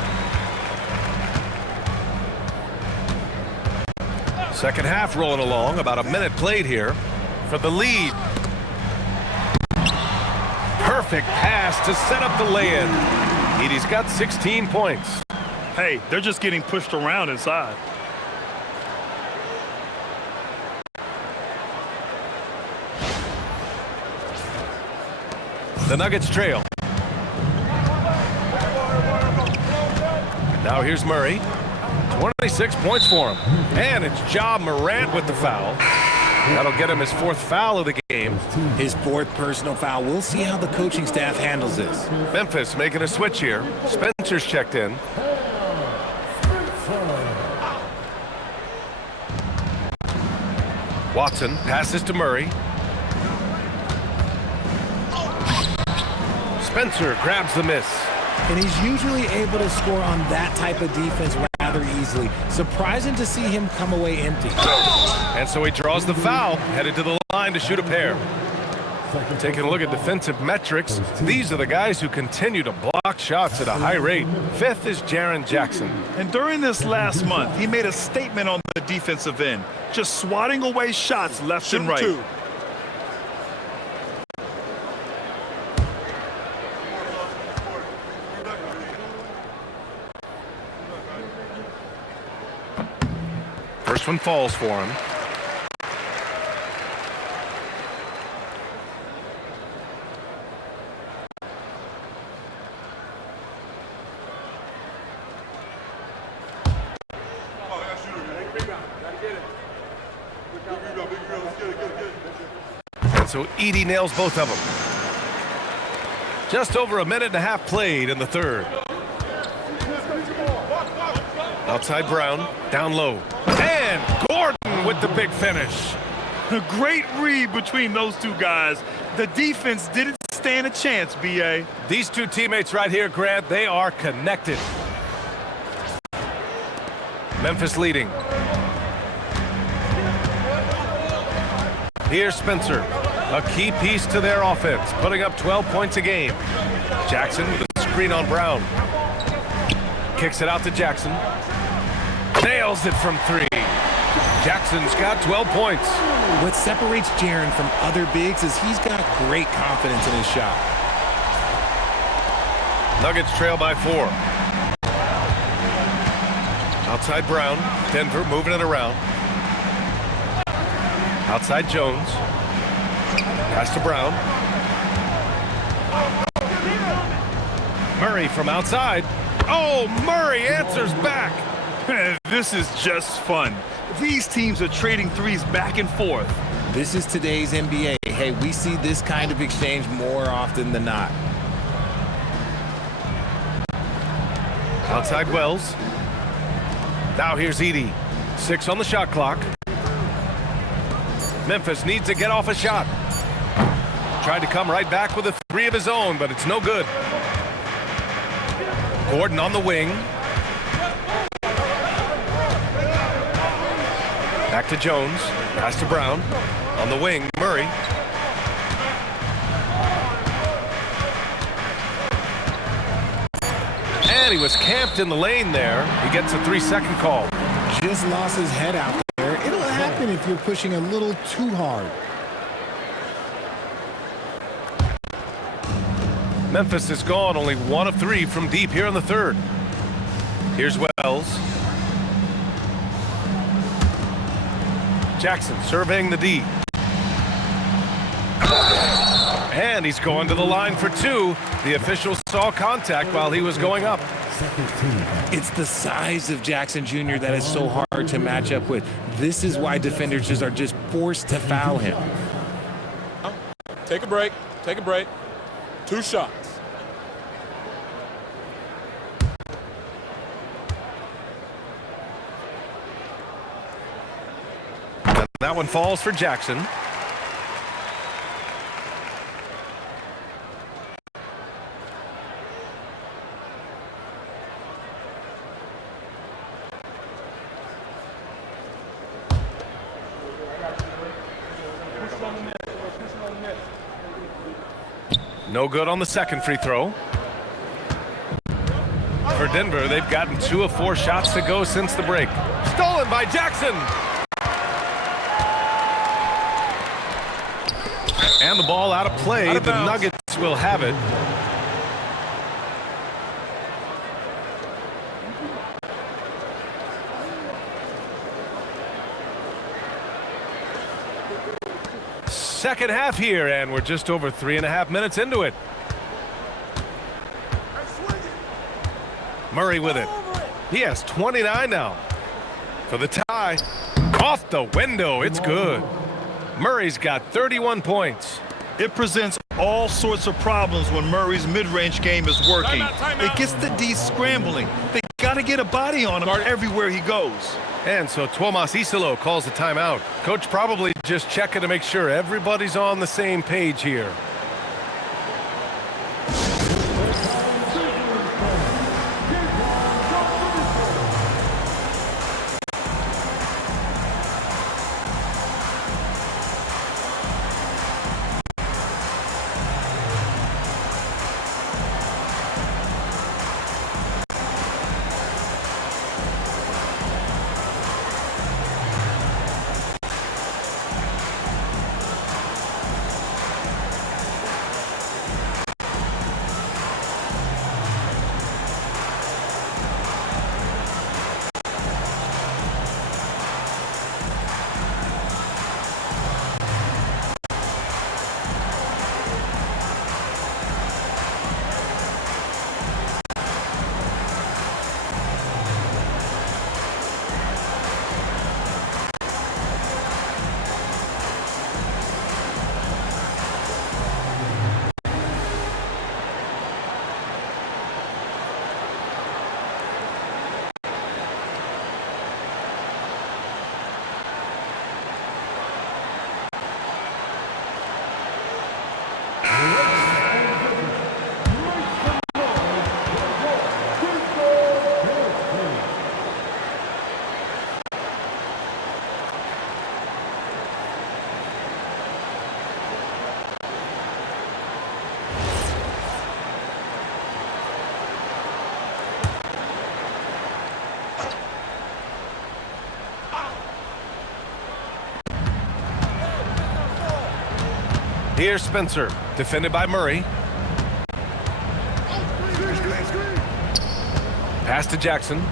Second half rolling along, about a minute played here for the lead. Perfect pass to set up the lay-in. Edey's got 16 points. Hey, they're just getting pushed around inside. The Nuggets trail. Now here's Murray. 26 points for him. And it's Ja Morant with the foul. That'll get him his 4th foul of the game. His 4th personal foul. We'll see how the coaching staff handles this. Memphis making a switch here. Spencer's checked in. Watson passes to Murray. Spencer grabs the miss. And he's usually able to score on that type of defense rather easily. Surprising to see him come away empty. And so he draws the foul, headed to the line to shoot a pair. Taking a look at defensive metrics, these are the guys who continue to block shots at a high rate. Fifth is Jaren Jackson. And during this last month, he made a statement on the defensive end, just swatting away shots left and right. Two. First one falls for him. And so Edey nails both of them. Just over a minute and a half played in the third. Outside Brown, down low. And Gordon with the big finish. A great read between those two guys. The defense didn't stand a chance, B.A. These two teammates right here, Grant, they are connected. Memphis leading. Here's Spencer, a key piece to their offense, putting up 12 points a game. Jackson with a screen on Brown. Kicks it out to Jackson. Nails it from three. Jackson's got 12 points. What separates Jaren from other bigs is he's got great confidence in his shot. Nuggets trail by 4. Outside Brown. Denver moving it around. Outside Jones. Pass to Brown. Murray from outside. Oh, Murray answers back. This is just fun. These teams are trading threes back and forth. This is today's NBA. Hey, we see this kind of exchange more often than not. Outside Wells. Now here's Edey. 6 on the shot clock. Memphis needs to get off a shot. Tried to come right back with a 3 of his own, but it's no good. Gordon on the wing. Back to Jones. Pass to Brown. On the wing, Murray. And he was camped in the lane there. He gets a 3-second call. Just lost his head out there. It'll happen if you're pushing a little too hard. Memphis is gone, only 1 of 3 from deep here in the third. Here's Wells. Jackson surveying the D. And he's going to the line for 2. The official saw contact while he was going up. It's the size of Jackson Jr. that is so hard to match up with. This is why defenders are just forced to foul him. Take a break. Take a break. 2 shots. That one falls for Jackson. No good on the second free throw. For Denver, they've gotten 2 of 4 shots to go since the break. Stolen by Jackson. And the ball out of play. The Nuggets will have it. Second half here, and we're just over 3.5 minutes into it. Murray with it. He has 29 now. For the tie. Off the window. It's good. Murray's got 31 points. It presents all sorts of problems when Murray's mid-range game is working. It gets the D scrambling. They got to get a body on him everywhere he goes. And so Tuomas Isalo calls the timeout. Coach probably just checking to make sure everybody's on the same page here. Here's Spencer, defended by Murray. Pass to Jackson.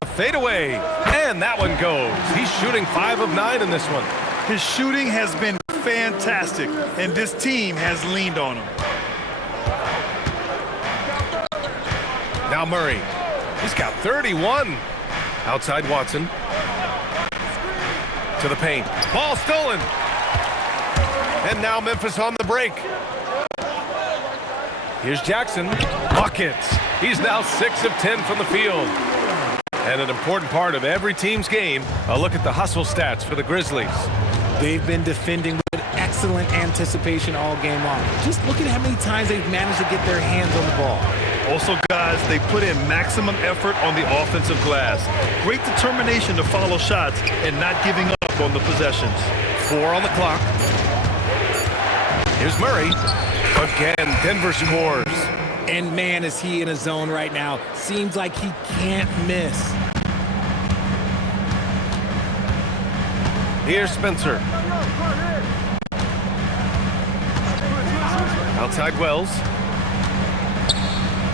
The fadeaway, and that one goes. He's shooting 5 of 9 in this one. His shooting has been fantastic, and this team has leaned on him. Now Murray. He's got 31. Outside Watson. To the paint. Ball stolen. And now Memphis on the break. Here's Jackson. Buckets. He's now 6 of 10 from the field. And an important part of every team's game, a look at the hustle stats for the Grizzlies. They've been defending with excellent anticipation all game long. Just look at how many times they've managed to get their hands on the ball. Also, guys, they put in maximum effort on the offensive glass. Great determination to follow shots and not giving up on the possessions. 4 on the clock. Here's Murray. Again, Denver scores. And man, is he in a zone right now. Seems like he can't miss. Here's Spencer. Outside Wells.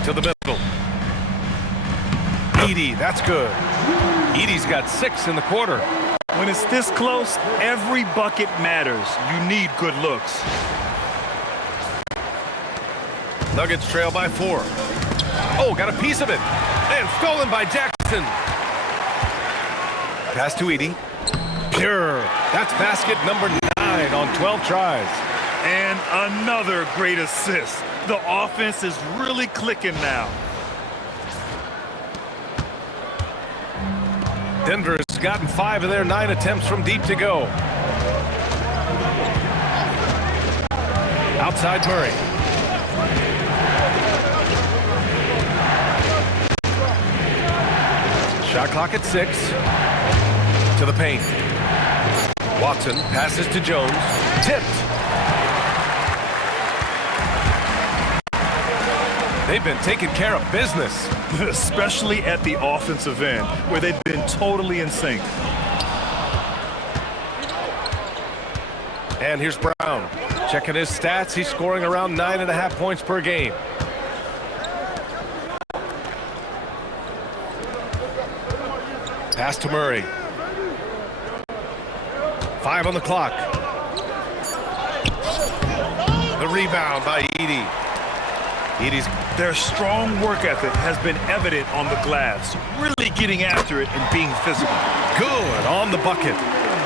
To the middle. Edey, that's good. Edey's got 6 in the quarter. When it's this close, every bucket matters. You need good looks. Nuggets trail by 4. Oh, got a piece of it. And stolen by Jackson. Pass to Edey. Pure. That's basket number 9 on 12 tries. And another great assist. The offense is really clicking now. Denver's gotten 5 of their 9 attempts from deep to go. Outside Murray. Shot clock at 6. To the paint. Watson passes to Jones. Tipped. They've been taking care of business. Especially at the offensive end, where they've been totally in sync. And here's Brown. Checking his stats, he's scoring around 9.5 points per game. Pass to Murray. 5 on the clock. The rebound by Edey. Their strong work ethic has been evident on the glass, really getting after it and being physical. Good on the bucket.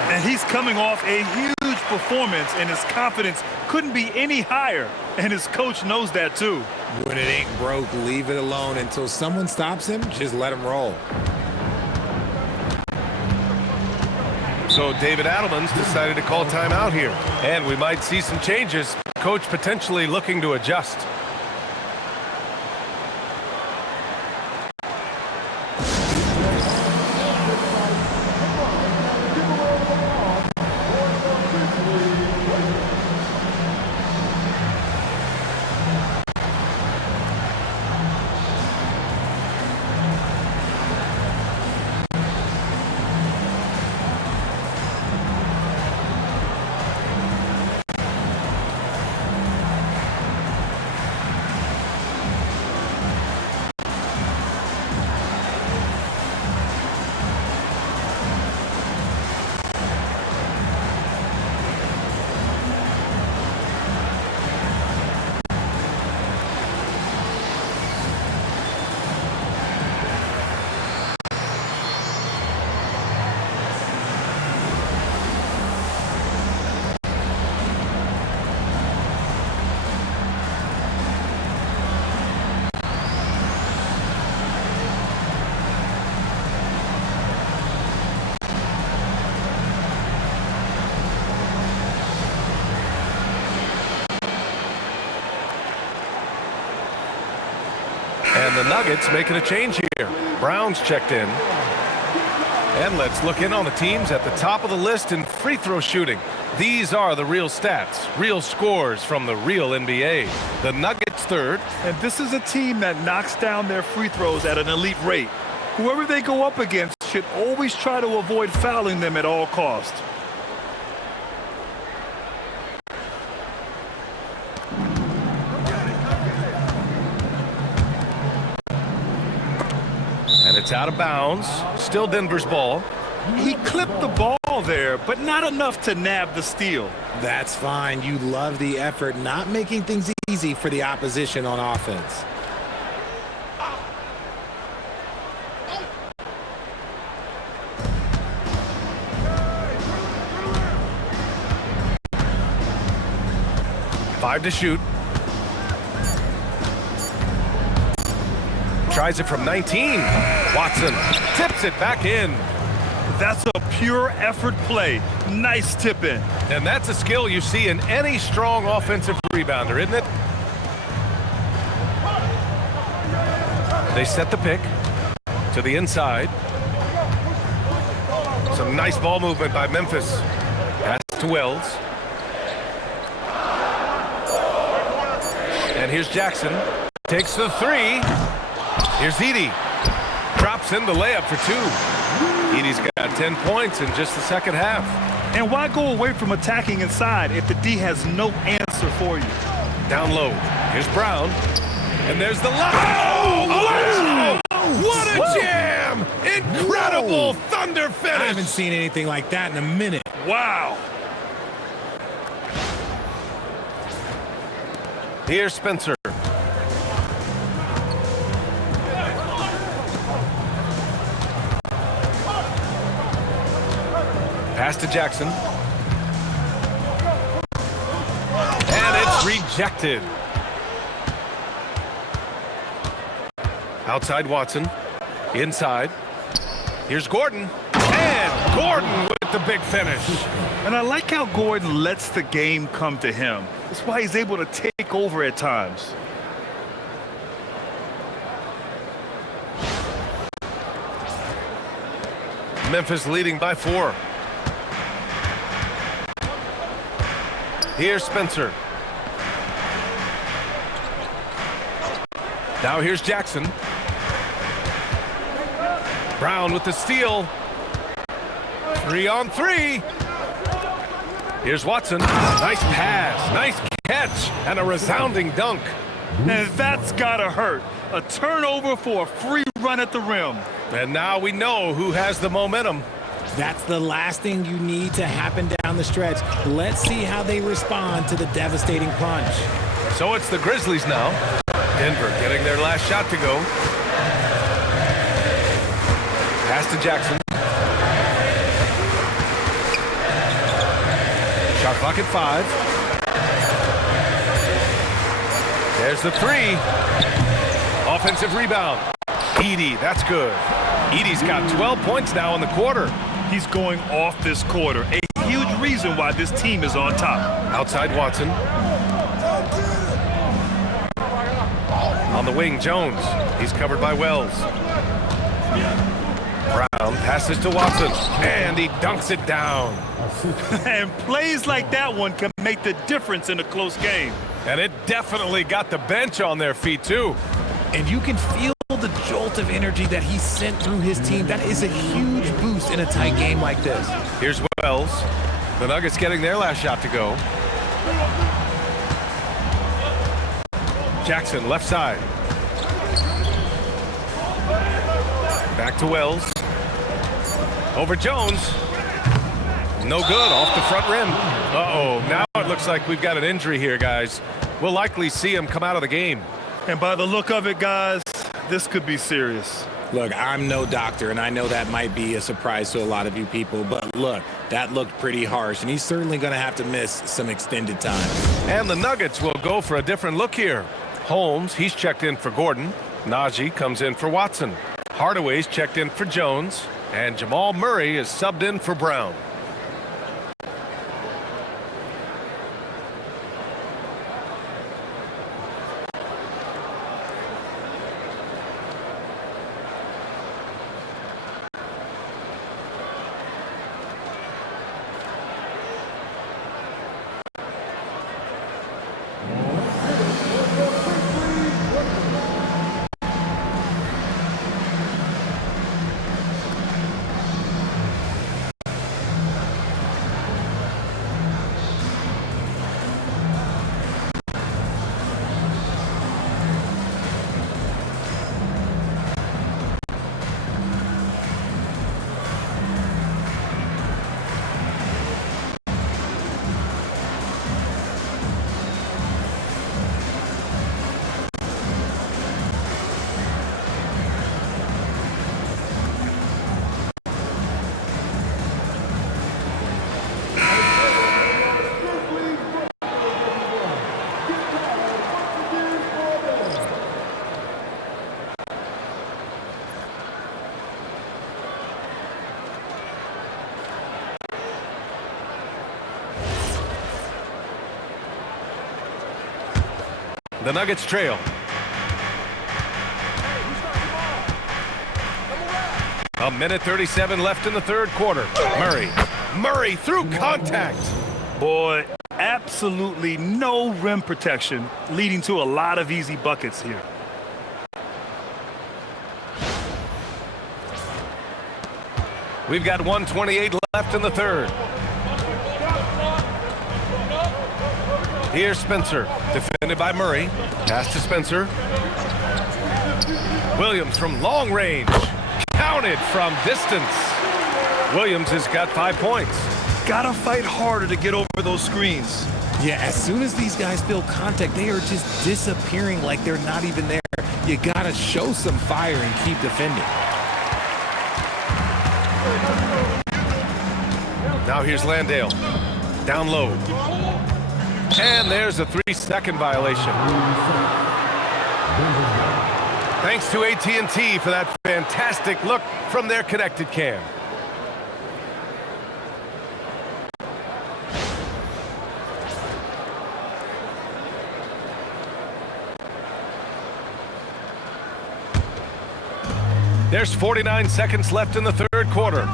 And he's coming off a huge performance, and his confidence couldn't be any higher. And his coach knows that too. When it ain't broke, leave it alone until someone stops him. Just let him roll. So David Adelman's decided to call timeout here. And we might see some changes. Coach potentially looking to adjust. And the Nuggets making a change here. Brown's checked in. And let's look in on the teams at the top of the list in free throw shooting. These are the real stats, real scores from the real NBA. The Nuggets third. And this is a team that knocks down their free throws at an elite rate. Whoever they go up against should always try to avoid fouling them at all costs. It's out of bounds. Still Denver's ball. He clipped the ball there, but not enough to nab the steal. That's fine. You love the effort, not making things easy for the opposition on offense. Five to shoot. Tries it from 19. Watson tips it back in. That's a pure effort play. Nice tip in. And that's a skill you see in any strong offensive rebounder, isn't it? They set the pick to the inside. Some nice ball movement by Memphis. Pass to Wells. And here's Jackson. Takes the three. Here's Edey. Drops in the layup for two. Edey's got 10 points in just the second half. And why go away from attacking inside if the D has no answer for you? Down low. Here's Brown. And there's the line. Oh, what a jam! Incredible thunder finish. I haven't seen anything like that in a minute. Wow. Here's Spencer. Pass to Jackson. And it's rejected. Outside Watson. Inside. Here's Gordon. And Gordon with the big finish. And I like how Gordon lets the game come to him. That's why he's able to take over at times. Memphis leading by 4. Here's Spencer. Now here's Jackson. Brown with the steal. 3 on 3. Here's Watson. Nice pass, nice catch, and a resounding dunk. And that's gotta hurt. A turnover for a free run at the rim. And now we know who has the momentum. That's the last thing you need to happen down the stretch. Let's see how they respond to the devastating punch. So it's the Grizzlies now. Denver getting their last shot to go. Pass to Jackson. Shot clock at 5. There's the 3. Offensive rebound. Edey, that's good. Edey's got 12 points now in the quarter. He's going off this quarter. A huge reason why this team is on top. Outside Watson. On the wing, Jones. He's covered by Wells. Brown passes to Watson, and he dunks it down. And plays like that one can make the difference in a close game. And it definitely got the bench on their feet, too. And you can feel the jolt of energy that he sent through his team. That is a huge boost in a tight game like this. Here's Wells. The Nuggets getting their last shot to go. Jackson, left side. Back to Wells. Over Jones. No good, off the front rim. Uh-oh, now it looks like we've got an injury here, guys. We'll likely see him come out of the game. And by the look of it, guys, this could be serious. Look, I'm no doctor, and I know that might be a surprise to a lot of you people, but look, that looked pretty harsh, and he's certainly going to have to miss some extended time. And the Nuggets will go for a different look here. Holmes, he's checked in for Gordon. Najee comes in for Watson. Hardaway's checked in for Jones. And Jamal Murray is subbed in for Brown. The Nuggets trail. A minute 37 left in the third quarter. Murray through contact. Boy, absolutely no rim protection, leading to a lot of easy buckets here. We've got 1:28 left in the third. Here's Spencer, defended by Murray. Pass to Spencer. Williams from long range. Counted from distance. Williams has got 5 points. Gotta fight harder to get over those screens. Yeah, as soon as these guys feel contact, they are just disappearing like they're not even there. You gotta show some fire and keep defending. Now here's Landale. Down low. And there's a 3-second violation. Thanks to AT&T for that fantastic look from their connected cam. There's 49 seconds left in the third quarter.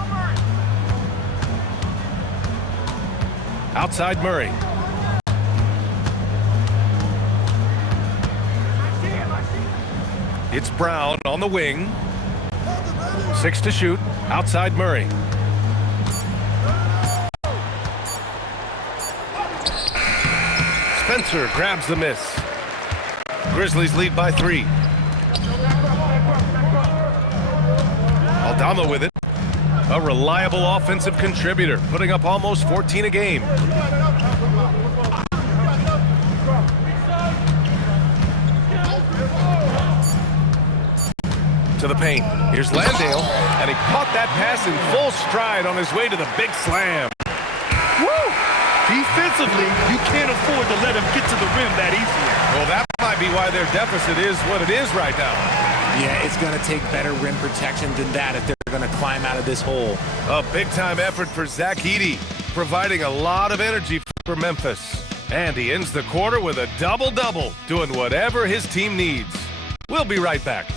Outside Murray. It's Brown on the wing. 6 to shoot. Outside Murray. Spencer grabs the miss. Grizzlies lead by 3. Aldama with it. A reliable offensive contributor, putting up almost 14 a game. To the paint. Here's Landale, and he caught that pass in full stride on his way to the big slam. Woo! Defensively, you can't afford to let him get to the rim that easily. Well, that might be why their deficit is what it is right now. Yeah, it's going to take better rim protection than that if they're going to climb out of this hole. A big-time effort for Zach Edey, providing a lot of energy for Memphis. And he ends the quarter with a double-double, doing whatever his team needs. We'll be right back.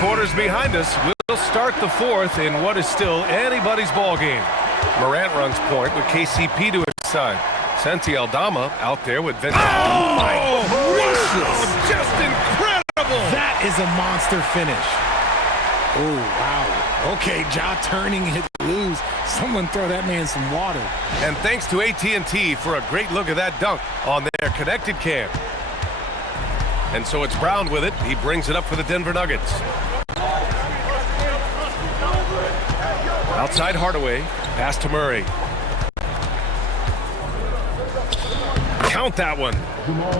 Quarters behind us, we'll start the fourth in what is still anybody's ball game. Morant runs point with KCP to his side. Santi Aldama out there with Vince. Oh my gracious! Just incredible! That is a monster finish. Oh, wow. Okay, Ja turning it loose. Someone throw that man some water. And thanks to AT&T for a great look at that dunk on their connected cam. And so it's Brown with it. He brings it up for the Denver Nuggets. Outside Hardaway. Pass to Murray. Count that one.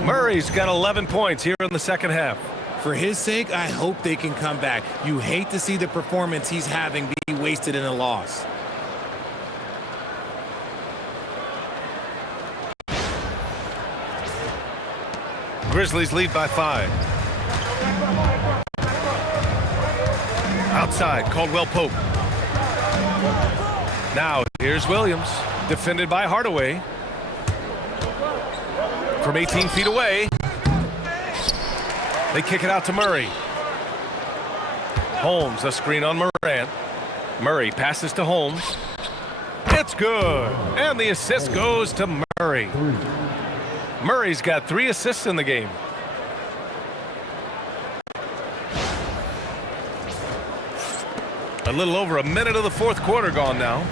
Murray's got 11 points here in the second half. For his sake, I hope they can come back. You hate to see the performance he's having be wasted in a loss. Grizzlies lead by 5. Outside, Caldwell Pope. Now, here's Williams, defended by Hardaway. From 18 feet away. They kick it out to Murray. Holmes, a screen on Morant. Murray passes to Holmes. It's good. And the assist goes to Murray. Murray's got 3 assists in the game. A little over a minute of the fourth quarter gone now.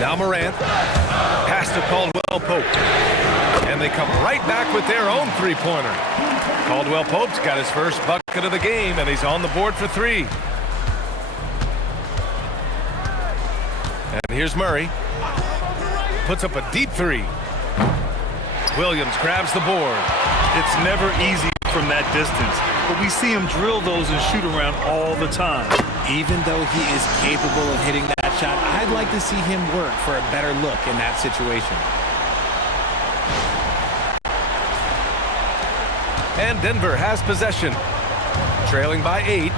Now Morant. Pass to Caldwell Pope. And they come right back with their own three-pointer. Caldwell Pope's got his first bucket of the game, and he's on the board for 3. And here's Murray. Puts up a deep 3. Williams grabs the board. It's never easy from that distance, but we see him drill those and shoot around all the time. Even though he is capable of hitting that shot, I'd like to see him work for a better look in that situation. And Denver has possession, trailing by 8.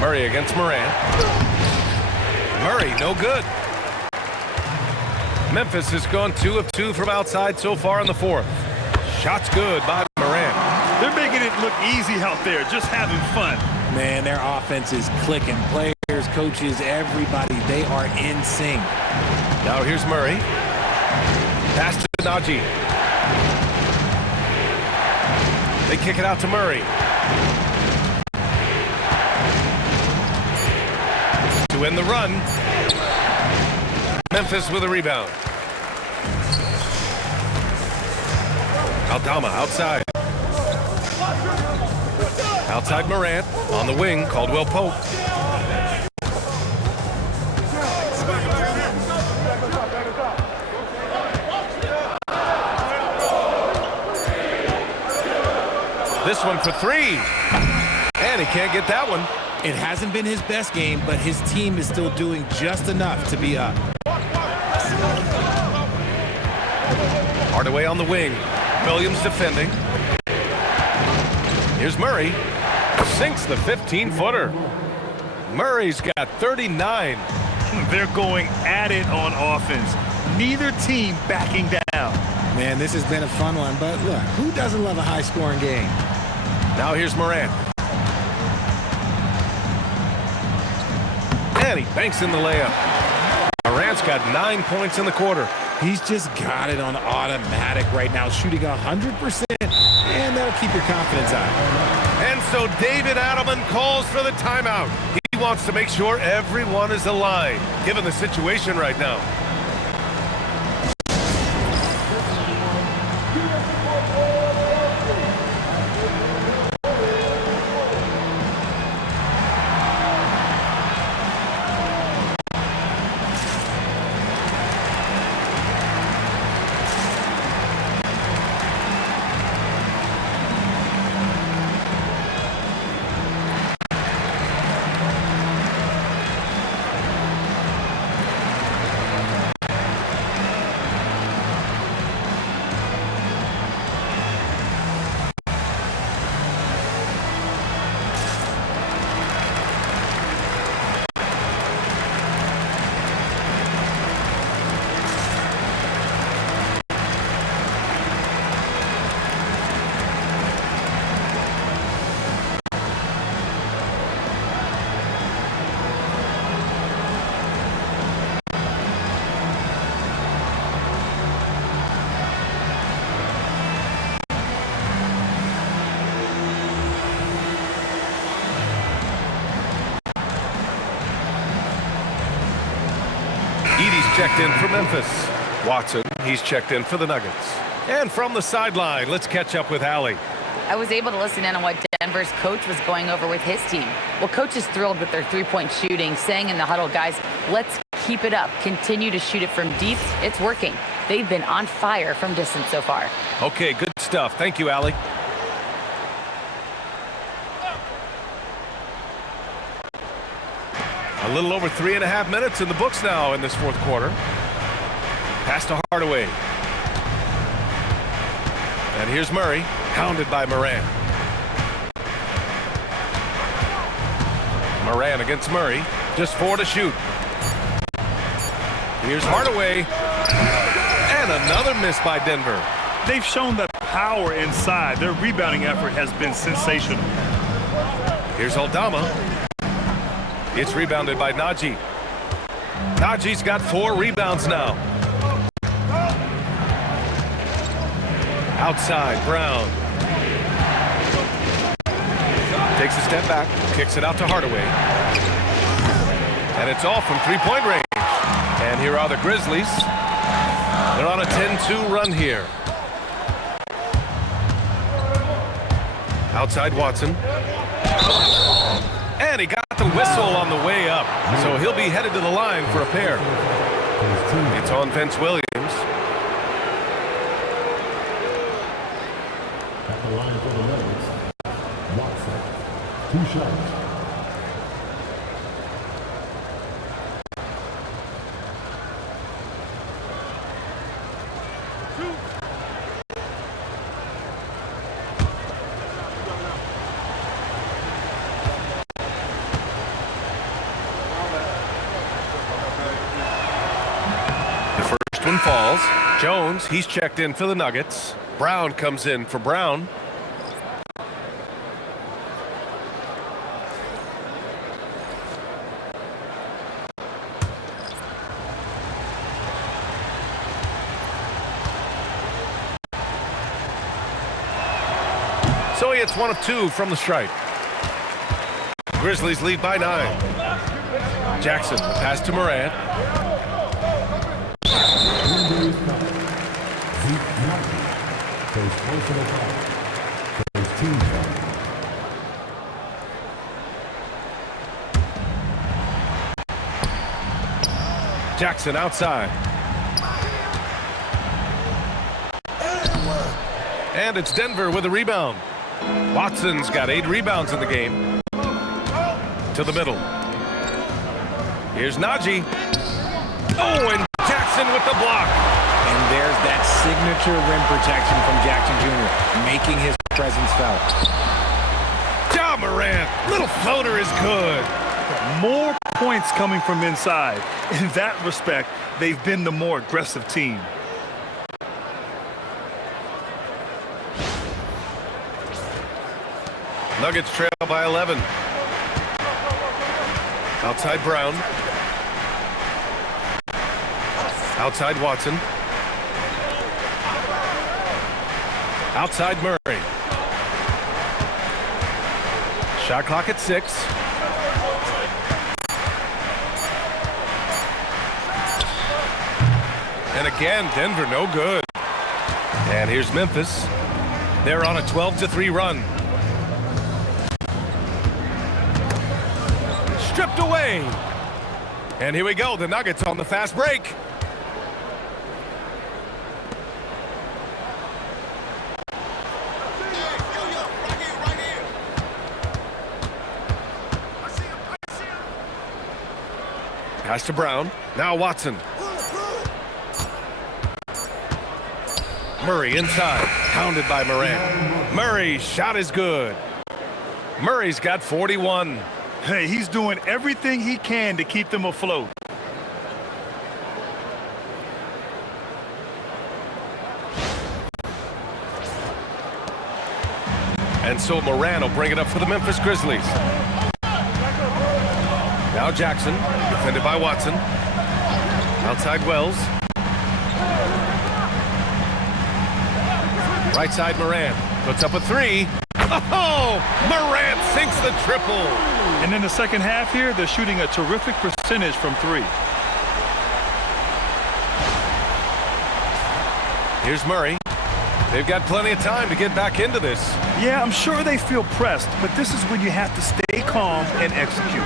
Murray against Morant. Murray, no good. Memphis has gone 2 of 2 from outside so far in the fourth. Shot's good by Morant. They're making it look easy out there, just having fun. Man, their offense is clicking. Players, coaches, everybody, they are in sync. Now here's Murray. Pass to Najee. They kick it out to Murray. To end the run. Memphis with a rebound. Aldama outside. Outside Morant. On the wing, Caldwell Pope. This one for 3. And he can't get that one. It hasn't been his best game, but his team is still doing just enough to be up. Hardaway on the wing. Williams defending. Here's Murray. Sinks the 15-footer. Murray's got 39. They're going at it on offense. Neither team backing down. Man, this has been a fun one, but look, who doesn't love a high-scoring game? Now here's Morant. And he banks in the layup. Morant's got 9 points in the quarter. He's just got it on automatic right now, shooting 100%, and that'll keep your confidence high. And so David Adelman calls for the timeout. He wants to make sure everyone is aligned, given the situation right now. Checked in for Memphis. Watson, he's checked in for the Nuggets. And from the sideline, let's catch up with Allie. I was able to listen in on what Denver's coach was going over with his team. Well, coach is thrilled with their three-point shooting, saying in the huddle, guys, let's keep it up. Continue to shoot it from deep. It's working. They've been on fire from distance so far. Okay, good stuff. Thank you, Allie. A little over 3.5 minutes in the books now in this fourth quarter. Pass to Hardaway. And here's Murray, hounded by Morant. Morant against Murray, just 4 to shoot. Here's Hardaway. And another miss by Denver. They've shown that power inside. Their rebounding effort has been sensational. Here's Aldama. It's rebounded by Najee. Najee's got 4 rebounds now. Outside, Brown. Takes a step back, kicks it out to Hardaway. And it's off from 3-point range. And here are the Grizzlies. They're on a 10-2 run here. Outside Watson. And he got the whistle on the way up. So he'll be headed to the line for a pair. It's on Vince Williams. At the line for the Nuggets, Watson. 2 shots. One falls. Jones, he's checked in for the Nuggets. Brown comes in for Brown. So he hits 1 of 2 from the stripe. Grizzlies lead by 9. Jackson, the pass to Morant. Jackson outside. And it's Denver with a rebound. Watson's got 8 rebounds in the game. To the middle. Here's Najee. Oh, and Jackson with the block. And there's that signature rim protection from Jackson Jr., making his presence felt. Ja Morant, little floater is good. More points coming from inside. In that respect, they've been the more aggressive team. Nuggets trail by 11. Outside Brown. Outside Watson. Outside Murray. Shot clock at 6. And again, Denver no good. And here's Memphis. They're on a 12-3 run. Stripped away. And here we go, the Nuggets on the fast break. Pass to Brown. Now Watson. Murray inside. Pounded by Morant. Murray's shot is good. Murray's got 41. Hey, he's doing everything he can to keep them afloat. And so Morant will bring it up for the Memphis Grizzlies. Now Jackson, defended by Watson. Outside Wells. Right side Morant, puts up a 3. Oh, Morant sinks the triple. And in the second half here, they're shooting a terrific percentage from 3. Here's Murray. They've got plenty of time to get back into this. Yeah, I'm sure they feel pressed, but this is when you have to stay calm and execute.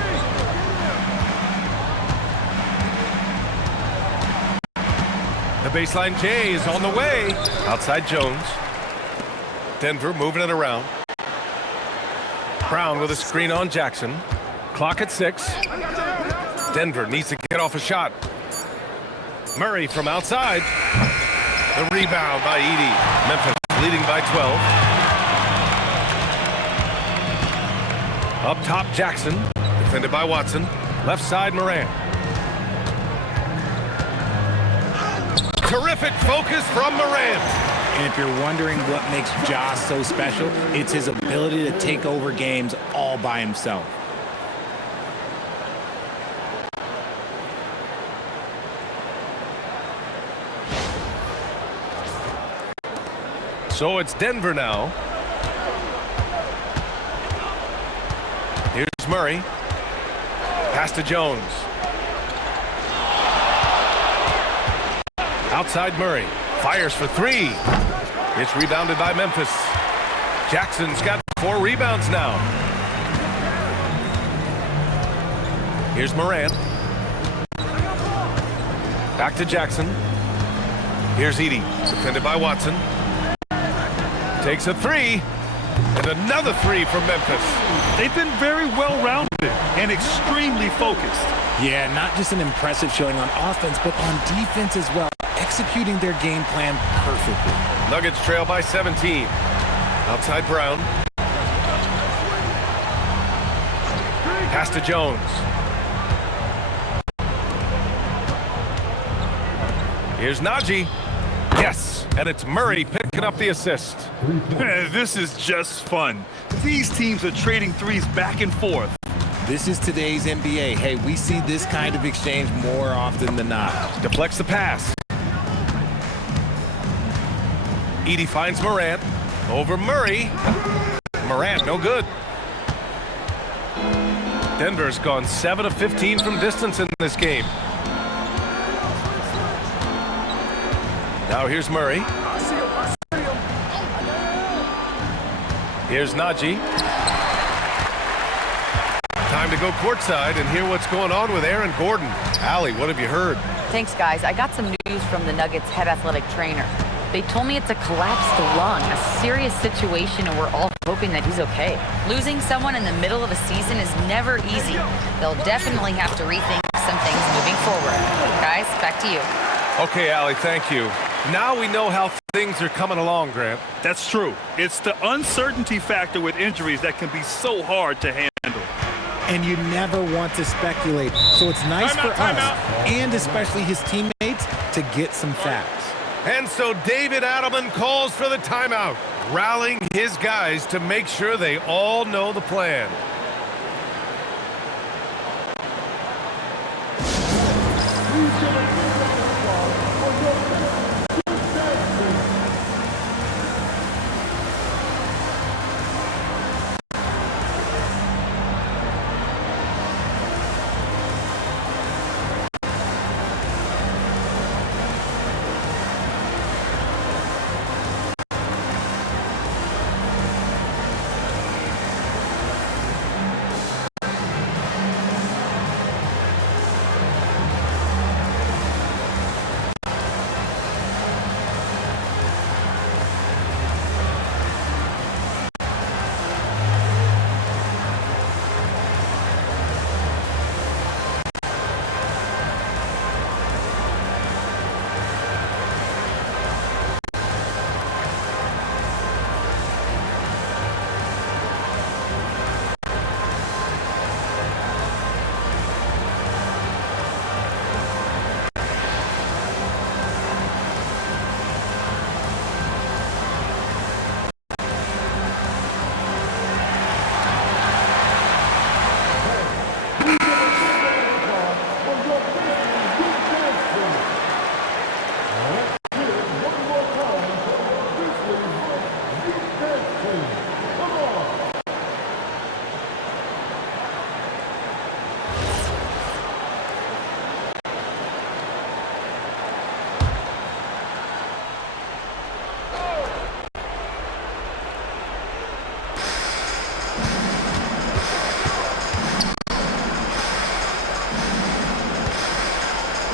The baseline J is on the way. Outside Jones. Denver moving it around. Brown with a screen on Jackson. Clock at 6. Denver needs to get off a shot. Murray from outside. The rebound by Edey. Memphis leading by 12. Up top Jackson. Defended by Watson. Left side Morant. Terrific focus from Morant. And if you're wondering what makes Ja so special, it's his ability to take over games all by himself. So it's Denver now. Here's Murray. Pass to Jones. Outside Murray. Fires for 3. It's rebounded by Memphis. Jackson's got 4 rebounds now. Here's Morant. Back to Jackson. Here's Edey. Defended by Watson. Takes a 3. And another three from Memphis. They've been very well-rounded and extremely focused. Yeah, not just an impressive showing on offense, but on defense as well, executing their game plan perfectly. Nuggets trail by 17. Outside Brown. Pass to Jones. Here's Najee. Yes, and it's Murray picking up the assist. This is just fun. These teams are trading threes back and forth. This is today's NBA. Hey, we see this kind of exchange more often than not. Deflects the pass. Edey finds Morant. Over Murray. Morant, no good. Denver's gone 7 of 15 from distance in this game. Now here's Murray. Here's Najee. Time to go courtside and hear what's going on with Aaron Gordon. Allie, what have you heard? Thanks, guys. I got some news from the Nuggets head athletic trainer. They told me it's a collapsed lung, a serious situation, and we're all hoping that he's okay. Losing someone in the middle of a season is never easy. They'll definitely have to rethink some things moving forward. Guys, back to you. Okay, Allie, thank you. Now we know how things are coming along, Grant. That's true. It's the uncertainty factor with injuries that can be so hard to handle. And you never want to speculate. So it's nice for us, and especially his teammates, to get some facts. And so David Adelman calls for the timeout, rallying his guys to make sure they all know the plan.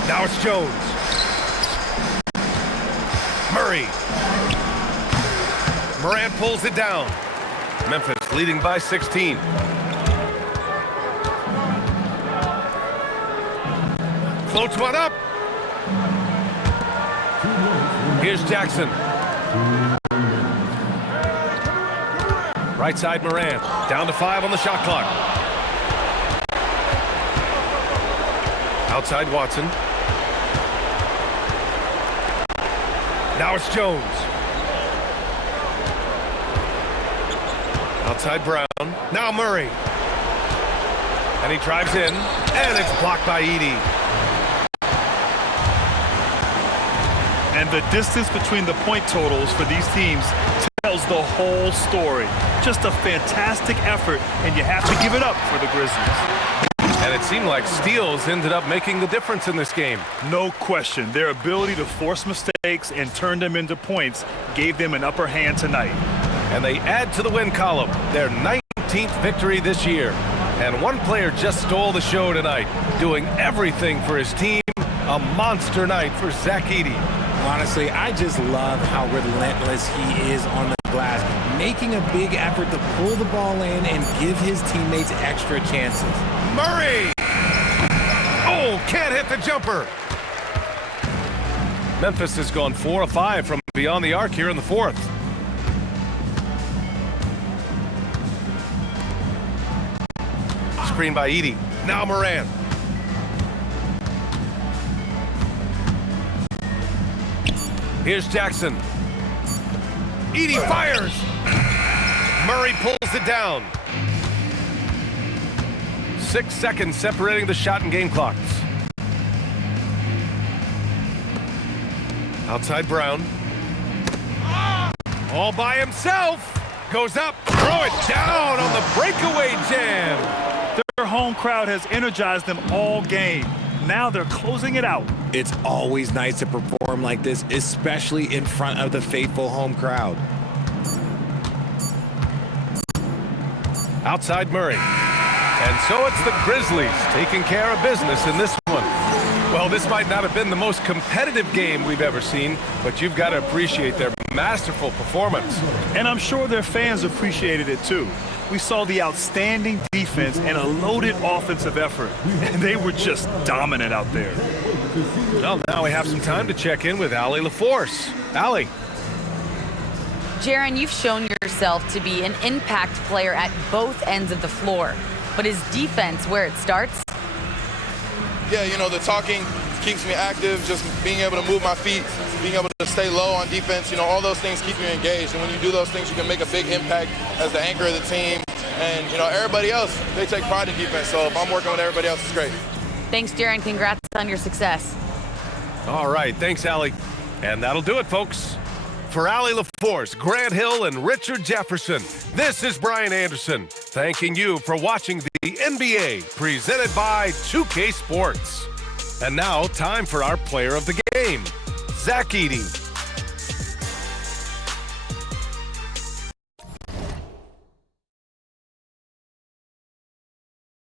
Now it's Jones. Murray. Morant pulls it down. Memphis leading by 16. Floats one up. Here's Jackson. Right side Morant. Down to 5 on the shot clock. Outside Watson. Now it's Jones. Outside Brown. Now Murray. And he drives in. And it's blocked by Edey. And the distance between the point totals for these teams tells the whole story. Just a fantastic effort, and you have to give it up for the Grizzlies. And it seemed like steals ended up making the difference in this game. No question. Their ability to force mistakes and turn them into points gave them an upper hand tonight. And they add to the win column, their 19th victory this year. And one player just stole the show tonight, doing everything for his team. A monster night for Zach Edey. Honestly, I just love how relentless he is on the glass, making a big effort to pull the ball in and give his teammates extra chances. Murray! Oh, can't hit the jumper. Memphis has gone 4 of 5 from beyond the arc here in the fourth. Screen by Edey. Now Moran. Here's Jackson. Edey fires. Murray pulls it down. 6 seconds separating the shot and game clocks. Outside Brown. All by himself. Goes up. Throw it down on the breakaway jam. Their home crowd has energized them all game. Now they're closing it out. It's always nice to perform like this, especially in front of the faithful home crowd. Outside Murray. And so it's the Grizzlies taking care of business in this one. Well, this might not have been the most competitive game we've ever seen, but you've got to appreciate their masterful performance. And I'm sure their fans appreciated it too. We saw the outstanding defense and a loaded offensive effort, and they were just dominant out there. Well, now we have some time to check in with Allie LaForce. Allie. Jaron, you've shown yourself to be an impact player at both ends of the floor. But is defense where it starts? Yeah, you know, the talking keeps me active, just being able to move my feet, being able to stay low on defense, you know, all those things keep you engaged. And when you do those things, you can make a big impact as the anchor of the team. And, you know, everybody else, they take pride in defense. So if I'm working with everybody else, it's great. Thanks, Jaron. Congrats on your success. All right, thanks, Allie. And that'll do it, folks. For Allie LaForce, Grant Hill, and Richard Jefferson, this is Brian Anderson, thanking you for watching the NBA, presented by 2K Sports. And now, time for our player of the game, Zach Edey.